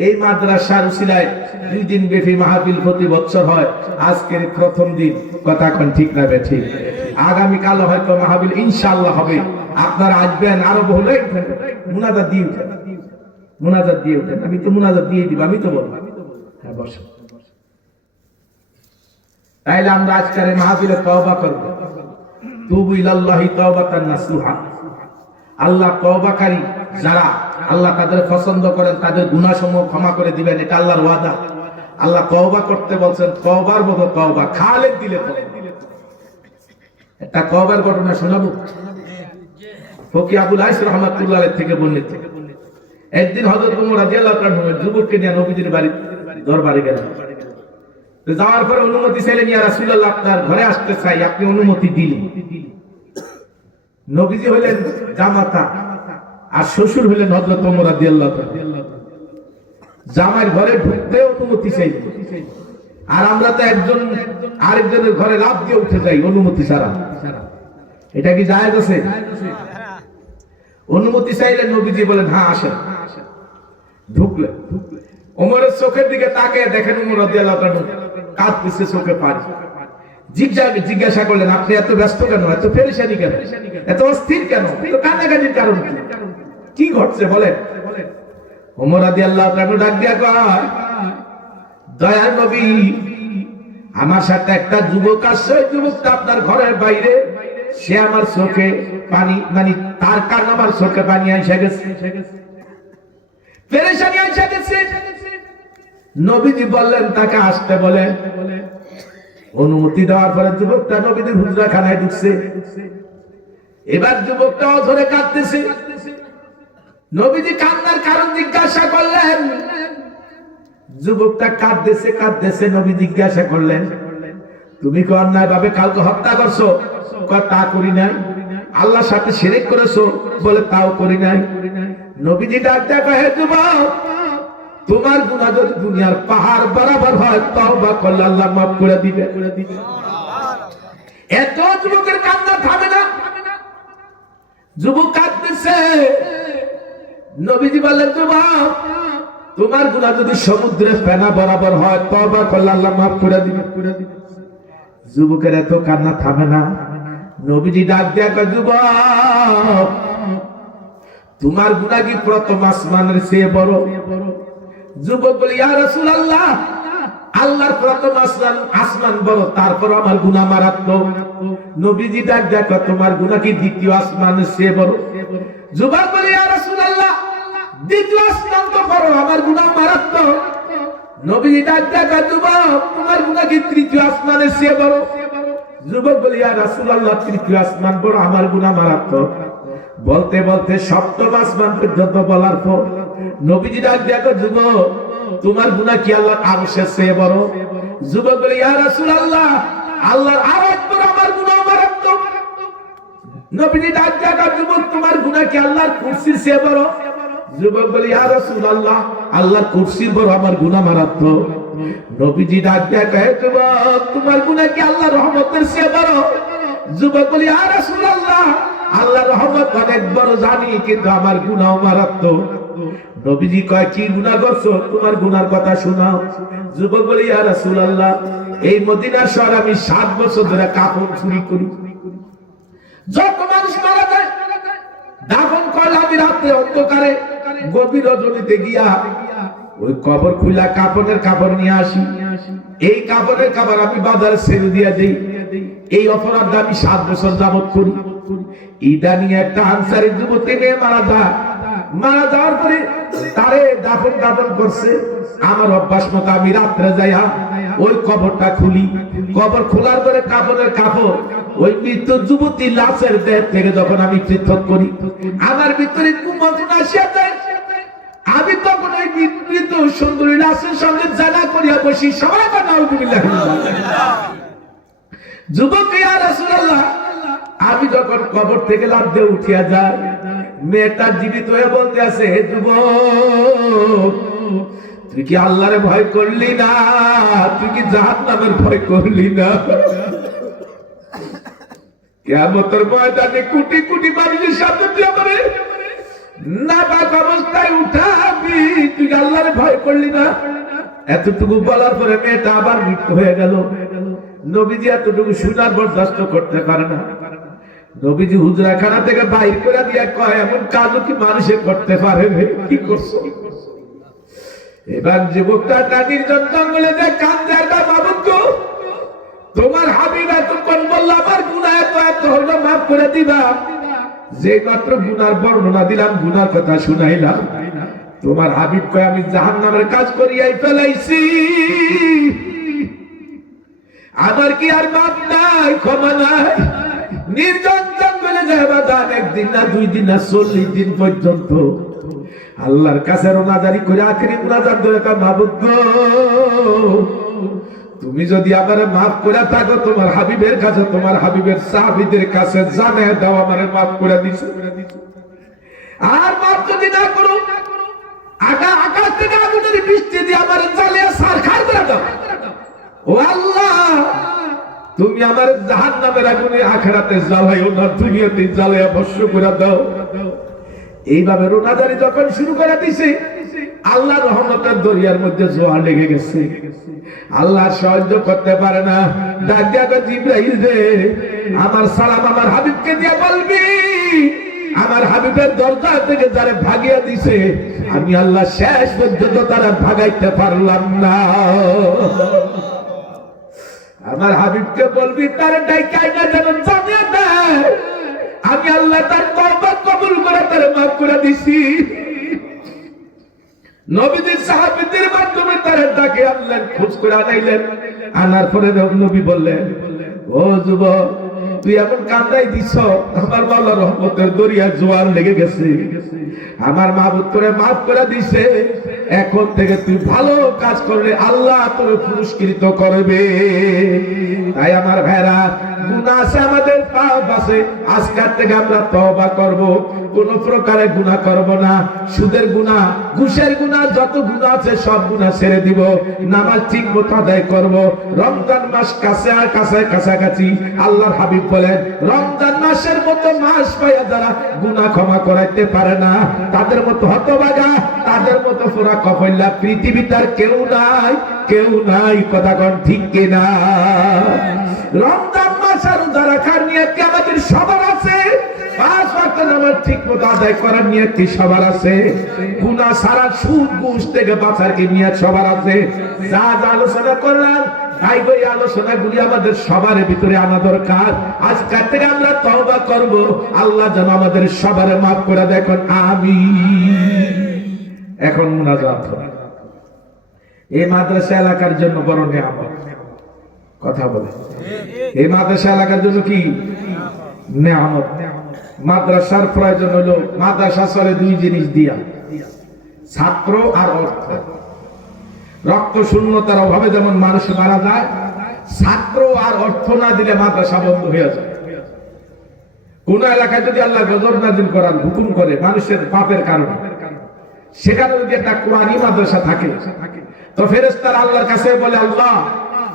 এই মাদ্রাসার উসিলায় 2 দিন ব্যাপী মাহফিল প্রতি বছর হয়, আজকের প্রথম দিন। কথা কোন ঠিক না বেঠিক? আগামীকাল হয়তো মাহফিল ইনশাআল্লাহ হবে, আপনারা আসবেন, আরো বলে মুনাজাত দিয়ে উঠেন, মুনাজাত দিয়ে উঠেন। আমি তো মুনাজাত দিয়ে দিব, আমি তো বলবো। হ্যাঁ, বসো। তাইলে আমরা আজকের মাহফিলে তওবা করব। তুবু ইলাল্লাহি তাওবাতান নাসুহা। আল্লাহ তওবাকারী যারা, আল্লাহ তাদের পছন্দ করেন, তাদের গুনাহসমূহ ক্ষমা করে দিবেন, এটা আল্লাহর ওয়াদা। আল্লাহ তওবা করতে বলছেন, তওবার মতো তওবা, খালেদ দিলে তওবা। একটা তওবার ঘটনা শোনাবো, ফকি আবুল আইস রাহমাতুল্লাহ আলাইহি থেকে বর্ণিত। একদিন হযরত ওমর রাদিয়াল্লাহু আনহু যুবককে নিয়ে নবীজির বাড়ি দরবারে গেলেন। যাওয়ার পর অনুমতি চাইলেন, ইয়া রাসূলুল্লাহ আপনার ঘরে আসতে চাই, আপনি অনুমতি দিলেন। নবীজি হলেন জামাতা আর শ্বশুর হলেন হযরত ওমর রাদিয়াল্লাহু আনহু। জামাইয়ের ঘরে ঢুকতে অনুমতি চাইলেন, আর আমরা তো একজন আরেকজনের ঘরে লাফ দিয়ে উঠে যাই অনুমতি ছাড়া। এটা কি জায়েজ আছে? অনুমতি চাইলে নবীজি বলেন হ্যাঁ আসেন। ঢুকলেন, ওমরের চোখের দিকে তাকিয়ে দেখেন ওমর রাদিয়াল্লাহু তাআলা কাঁদতেছে, চোখে পানি। জিজ্ঞাসা করলেন আপনি এত ব্যস্ত কেন, এত পেরেশানি কেন, এত অস্থির কেন, তো কান্নাকাটির কারণ কি ঘটছে বলেন? ওমর রাদিয়াল্লাহু তাআলা ডাক দিয়া কয়, দয়ার নবী, আমার সাথে একটা যুবক আসছে, যুবকটা আপনার ঘরের বাইরে, সে আমার চোখে পানি, মানে তার কারণে আমার চোখে পানি আইসা গেছে, পেরেশানি আইসা গেছে। নবীজি বললেন তাকে আসতে বলে। অনুমতি দেওয়ার পরে যুবকটা নবীজির হুজরাখানায় ঢুকছে। এবার যুবকটা ধরে কাঁদতেছে। নবীজি কান্নার কারণ জিজ্ঞাসা করলেন। যুবকটা কাঁদতেছে কাঁদতেছে। নবী জিজ্ঞাসা করলেন তুমি কি অন্যায় ভাবে কাউকে হত্যা করছো? তা করি নাই। আল্লাহর সাথে শিরক করেছো? বলে তাও করি নাই। নবীজি ডাক দেয়া কয়, হে যুবক, তোমার গুনাহ যদি দুনিয়ার পাহাড় বরাবর হয়, তওবা করলে আল্লাহ মাফ করে দিবে। এত যুবকের কান্না থামে না, যুবক কাঁদতেছে। নবীজি বললেন, যুবক, তোমার গুনাহ যদি সমুদ্রের ফেনা বরাবর হয়, তওবা করলে আল্লাহ মাফ করে দিবে। যুবকের এত কান্না থামে না। নবীজি ডাক দেয়া কয়, যুবক, তোমার গুনাহ কি প্রথম আসমানের চেয়ে বড়? যুবক বলে, ইয়া রাসূলুল্লাহ, আল্লাহর প্রথম আসমান বড়, তারপর আমার গুনাহ মারাত্মক। নবীজি ডাক দেয়া কয়, তোমার গুনাহ কি দ্বিতীয় আসমানের চেয়ে বড়? যুবক বলে, ইয়া রাসূলুল্লাহ, দ্বিতীয় আসমান তো বড়, আমার গুনাহ মারাত্মক। নবীজি ডাক দেয়া কয়, যুবক, তোমার গুনাহ কি তৃতীয় আসমানের চেয়ে বড়? যুবক বলে, ইয়া রাসূলুল্লাহ, তৃতীয় আসমান বড়, আমার গুনাহ মারাত্মক। বলতে বলতে সপ্তম আসমান পর্যন্ত বলার পর নবীজি ডাক দেয়া কয়, যুবক, তোমার গুনাহ কি আল্লাহর আরশের চেয়ে বড়? যুবক বলে, ইয়া রাসূলুল্লাহ, আল্লাহর আরশ বড়, আমার গুনাহ মারাত্মক। নবীজি ডাক দেয়া কয়, যুবক, তোমার গুনাহ কি আল্লাহর কুরসির চেয়ে বড়? যুবক বলে, ইয়া রাসূলুল্লাহ, আল্লাহর কুরসি বড়, আমার গুনাহ মারাত্মক। নবীজি ডাক দেয়া কয়, যুবক, তোমার গুনাহ কি আল্লাহর রহমতের চেয়ে বড়? যুবক বলে, ইয়া রাসূলুল্লাহ, আল্লাহর রহমত অনেক বড় জানি, কিন্তু আমার গুনাহ মারাত্মক। নবীজি কয়, কি গুনাহ করছো? তোমার গুনার কথা শোনাও। যুবক বলে, ইয়া রাসূলুল্লাহ, এই মদিনার শহর আমি 7 বছর ধরে কাপড় চুরি করি। যত মানুষ মারা যায় দাফন করলে আমি রাতে অন্ধকারে গভীর রজনীতে গিয়া ওই কবর খুলা কাপড়ের কাপড় নিয়ে আসি। এই কাপড়ের কাপড় আমি বাজারে ছেড়ে দিয়ে দেই। এই অপরাধটা আমি 7 বছর যাবত করি। ইদানি একটা আনসারী যুবতী মেয়ে মারা যায়। মারা যাওয়ার পরে তারে দাফন কাফন করছে। আমার অভ্যাস মতো আমি রাত্রে যাইয়া ওই কবরটা খুলি। কবর খোলার পরে কাপড়ের কাপড় ওই মৃত যুবতী লাশের দেহ থেকে যখন আমি পৃথক করি, আমার ভিতরে কুমন্ত্রণ আসিয়া যায়। আমি তখন ওই মৃত সুন্দরী লাশের সঙ্গে জানা করিয়া বসি। সবাই বা নাউযুবিল্লাহ। যুবক, ইয়া রাসূলুল্লাহ, আমি যখন কবর থেকে লাফ দিয়ে উঠিয়া যাই, মেয়েটা জীবিত হয়ে বলতে আছে, হে যুবক, তুই কি আল্লাহরে ভয় করলি না? তুই কি জাহান্নামের ভয় করলি না? কিয়ামতের ময়দানে কোটি কোটি মানুষের সামনে তুই আমারে নাপাক অবস্থায় উঠাবি, তুই কি আল্লাহরে ভয় করলি না? এতটুকু বলার পরে মেয়েটা আবার মৃত্যু হয়ে গেল। নবীজি এতটুকু শোনার বরদাস্ত করতে পারে না। নবীজি হুজরাখানা থেকে বাইর করে দিয়া কয়, এমন কাজও কি মানুষে করতে পারে? কি করছো? এবার যুবকটা নানির জঙ্গলে যে কান্দে, একটা মাবুদ গো, তোমার হাবিব এতক্ষণ বলল আমার গুনাহ এত এত হইল, মাফ করে দিবা। যে মাত্র গুনার বর্ণনা দিলাম, গুনার কথা শুনাইলাম, তোমার হাবিব কয়, আমি জাহান্নামের কাজ করিয়াই ফেলাইছি। আমার কি আর মাপ নাই, ক্ষমা নাই? নির্জন জঙ্গলে যাইবা দান, 1 দিন না 2 দিন না 40 দিন পর্যন্ত আল্লাহর কাছে রোনাজারি করে আখেরি মুনাজাত ধরে কয়, মাবুদ গো, তুমি যদি আমারে মাফ করে থাকো, তোমার হাবিবের কাছে, তোমার হাবিবের সাহাবীদের কাছে জানিয়ে দাও আমারে মাফ করে দিছো। আর মাফ যদি না করো, আকাশ থেকে আগুনের বৃষ্টি দিয়ে আমারে জ্বালিয়ে ছারখার করে দাও। ও আল্লাহ, তুমি আমার জাহান্নামের আগুনে আখিরাতে জ্বালাইও না, দুনিয়াতে জ্বালাইয়া ভস্ম করে দাও। এইভাবে রোনাজারি যখন শুরু করে দিছে, আল্লাহ রহমতের দরিয়ার মধ্যে জোয়ার লেগে গেছে। আল্লাহ সহ্য করতে পারে না, ডাক দিয়া কয়, জিবরাইল রে, আমার সালাম আমার হাবিবকে দিয়া বলবি, আমার হাবিবের দরজা থেকে যারা ভাগিয়ে দিছে, আমি আল্লাহ শেষ পর্যন্ত তারা ভাগাইতে পারলাম না। আমার হাবিবকে বলবি তার ডাইকাই না যেন জানিয়ে দেয়, আমি আল্লাহ তার তওবা কবুল করে তার মাফ করে দিছি। নবীদের সাহাবীদের মাধ্যমে তার ডাকে আল্লাহ খোঁজ করে আনাইলেন। আনার পরে নবী বললেন, ও যুবক, তুই এমন কান্দাই দিছ, আমার মাওলা রহমতের দরিয়া জোয়ার লেগে গেছে, আমার মাবুদ তোরে মাফ করে দিছে, এখন থেকে তুই ভালো কাজ করলে আল্লাহ তোরে পুরস্কৃত করবে। তাই আমার ভাইরা, গুনাহ আছে আমাদের, পাপ আছে, আজকের থেকে আমরা তওবা করব, কোন প্রকারে গুনাহ করব না। সুদের গুনাহ, ঘুষের গুনাহ, যত গুনাহ আছে সব গুনাহ ছেড়ে দিব, নামাজ ঠিক মতো আদায় করব। রমজান মাস কাছাকাছি, আল্লাহর হাবিব বলেন, রমজান মাসের মতো মাস পাইয়া যারা গুনাহ ক্ষমা করাইতে পারে না, তাদের মতো হতভাগা, তাদের মতো পুরা কফইল্লা পৃথিবীতে আর কেউ নাই, কেউ নাই। কথা কোন ঠিক কিনা? রমজান মাসের রোজা রাখার নিয়ত কি আমাদের সবার আছে? 5 ওয়াক্ত নামাজ ঠিকমতো আদায় করার নিয়ত কি সবার আছে? গুনাহ ছাড়া সুদ ঘুষ থেকে বাঁচার কি নিয়ত সবার আছে? যা যা আলোচনা করলাম, তাই ওই আলোচনাগুলি আমাদের সবার ভিতরে আনা দরকার। আজকের থেকে আমরা তওবা করব, আল্লাহ যেন আমাদের সবার মাফ করে দেয়। আমিন। এখন মুনাজাত হবে। এই মাদ্রাসা এলাকার জন্য বড় নিয়ামত। কথা বলে, এই মাদ্রাসা এলাকার জন্য কি নিয়ামত? মাদ্রাসার প্রয়োজন হলো, মাদ্রাসা চলে 2 জিনিস দিয়া, ছাত্র আর অর্থ। রক্ত শূন্যতার অভাবে যেমন মানুষ মারা যায়, ছাত্র আর অর্থ না দিলে মাদ্রাসা বন্ধ হয়ে যায়। কোন এলাকায় যদি আল্লাহ গজব নাযিল করার হুকুম করে মানুষের পাপের কারণে, সেখানে যদি একটা কোরআনী মাদ্রাসা থাকে, তো ফেরেশতারা আল্লাহর কাছে বলে, আল্লাহ,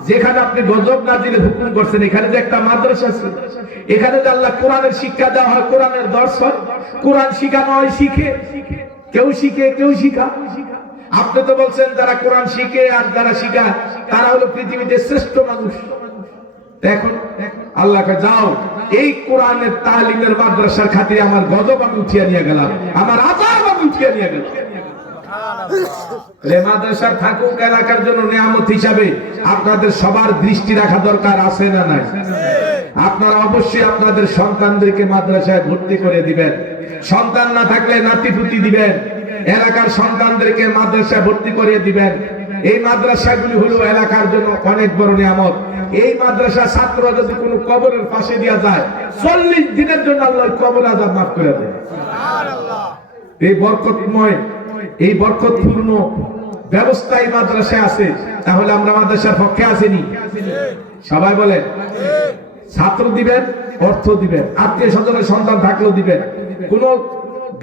যেখানে আপনি গজব নাযিলের হুকুম করছেন, এখানে যে একটা মাদ্রাসা আছে, এখানে যে আল্লাহ কোরআনের শিক্ষা দেওয়া হয়, কোরআনের দর্শন, কোরআন শিখানো হয়, শিখে কেউ শিখা। আপনি তো বলছেন যারা কোরআন শিখে আর যারা শিখায় তারা হলো পৃথিবীতে শ্রেষ্ঠ মানুষ। এখন আল্লাহকে যাও, এই কোরআনের তালিমের মাদ্রাসার খাতিরে আমার গজব আমি উঠিয়ে নিয়ে গেলাম, আমার আযাব আমি উঠিয়ে নিয়ে গেলাম। মাদ্রাসা থাকুক এলাকার জন্য নিয়ামত হিসাবে আপনাদের সবার দৃষ্টি রাখা দরকার, আছে না নাই? আপনারা অবশ্যই আপনাদের সন্তানদেরকে মাদ্রাসায় ভর্তি করে দিবেন। সন্তান না থাকলে নাতিপুতি দিবেন। এলাকার সন্তানদেরকে মাদ্রাসায় ভর্তি করে দিবেন। এই মাদ্রাসাগুলি হলো এলাকার জন্য অনেক বড় নিয়ামত। এই মাদ্রাসা ছাত্র যদি কোনো কবরের পাশে দেওয়া যায়, 40 দিনের জন্য আল্লাহ কবর আযাব মাফ করে দেয়। এই বরকতময়, এই বরকতপূর্ণ ব্যবস্থা এই মাদ্রাসায় আছে। তাহলে আমরা মাদ্রাসার পক্ষে আসেনি? সবাই বলে, ছাত্র দিবেন, অর্থ দিবেন, আত্মীয় স্বজনের সন্তান থাকলেও দিবেন। কোন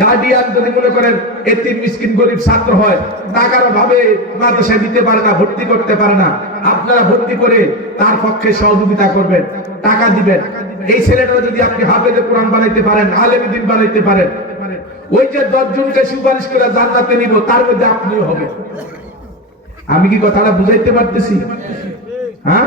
গার্ডিয়ান যদি মনে করেন এতিম মিসকিন গরিব ছাত্র হয়, টাকার অভাবে মাদ্রাসায় দিতে পারে না, ভর্তি করতে পারে না, আপনারা ভর্তি করে তার পক্ষে সহযোগিতা করবেন, টাকা দিবেন। এই ছেলেটা যদি আপনি হাফেজে কোরআন বানাইতে পারেন, আলেমে দ্বীন বানাইতে পারেন, ওই যে 10 জনকে সুপারিশ করে জান্নাতে নিব, তার মধ্যে আপনিও হবেন। আমি কি কথাটা বুঝাইতে পারতেছি? হ্যাঁ?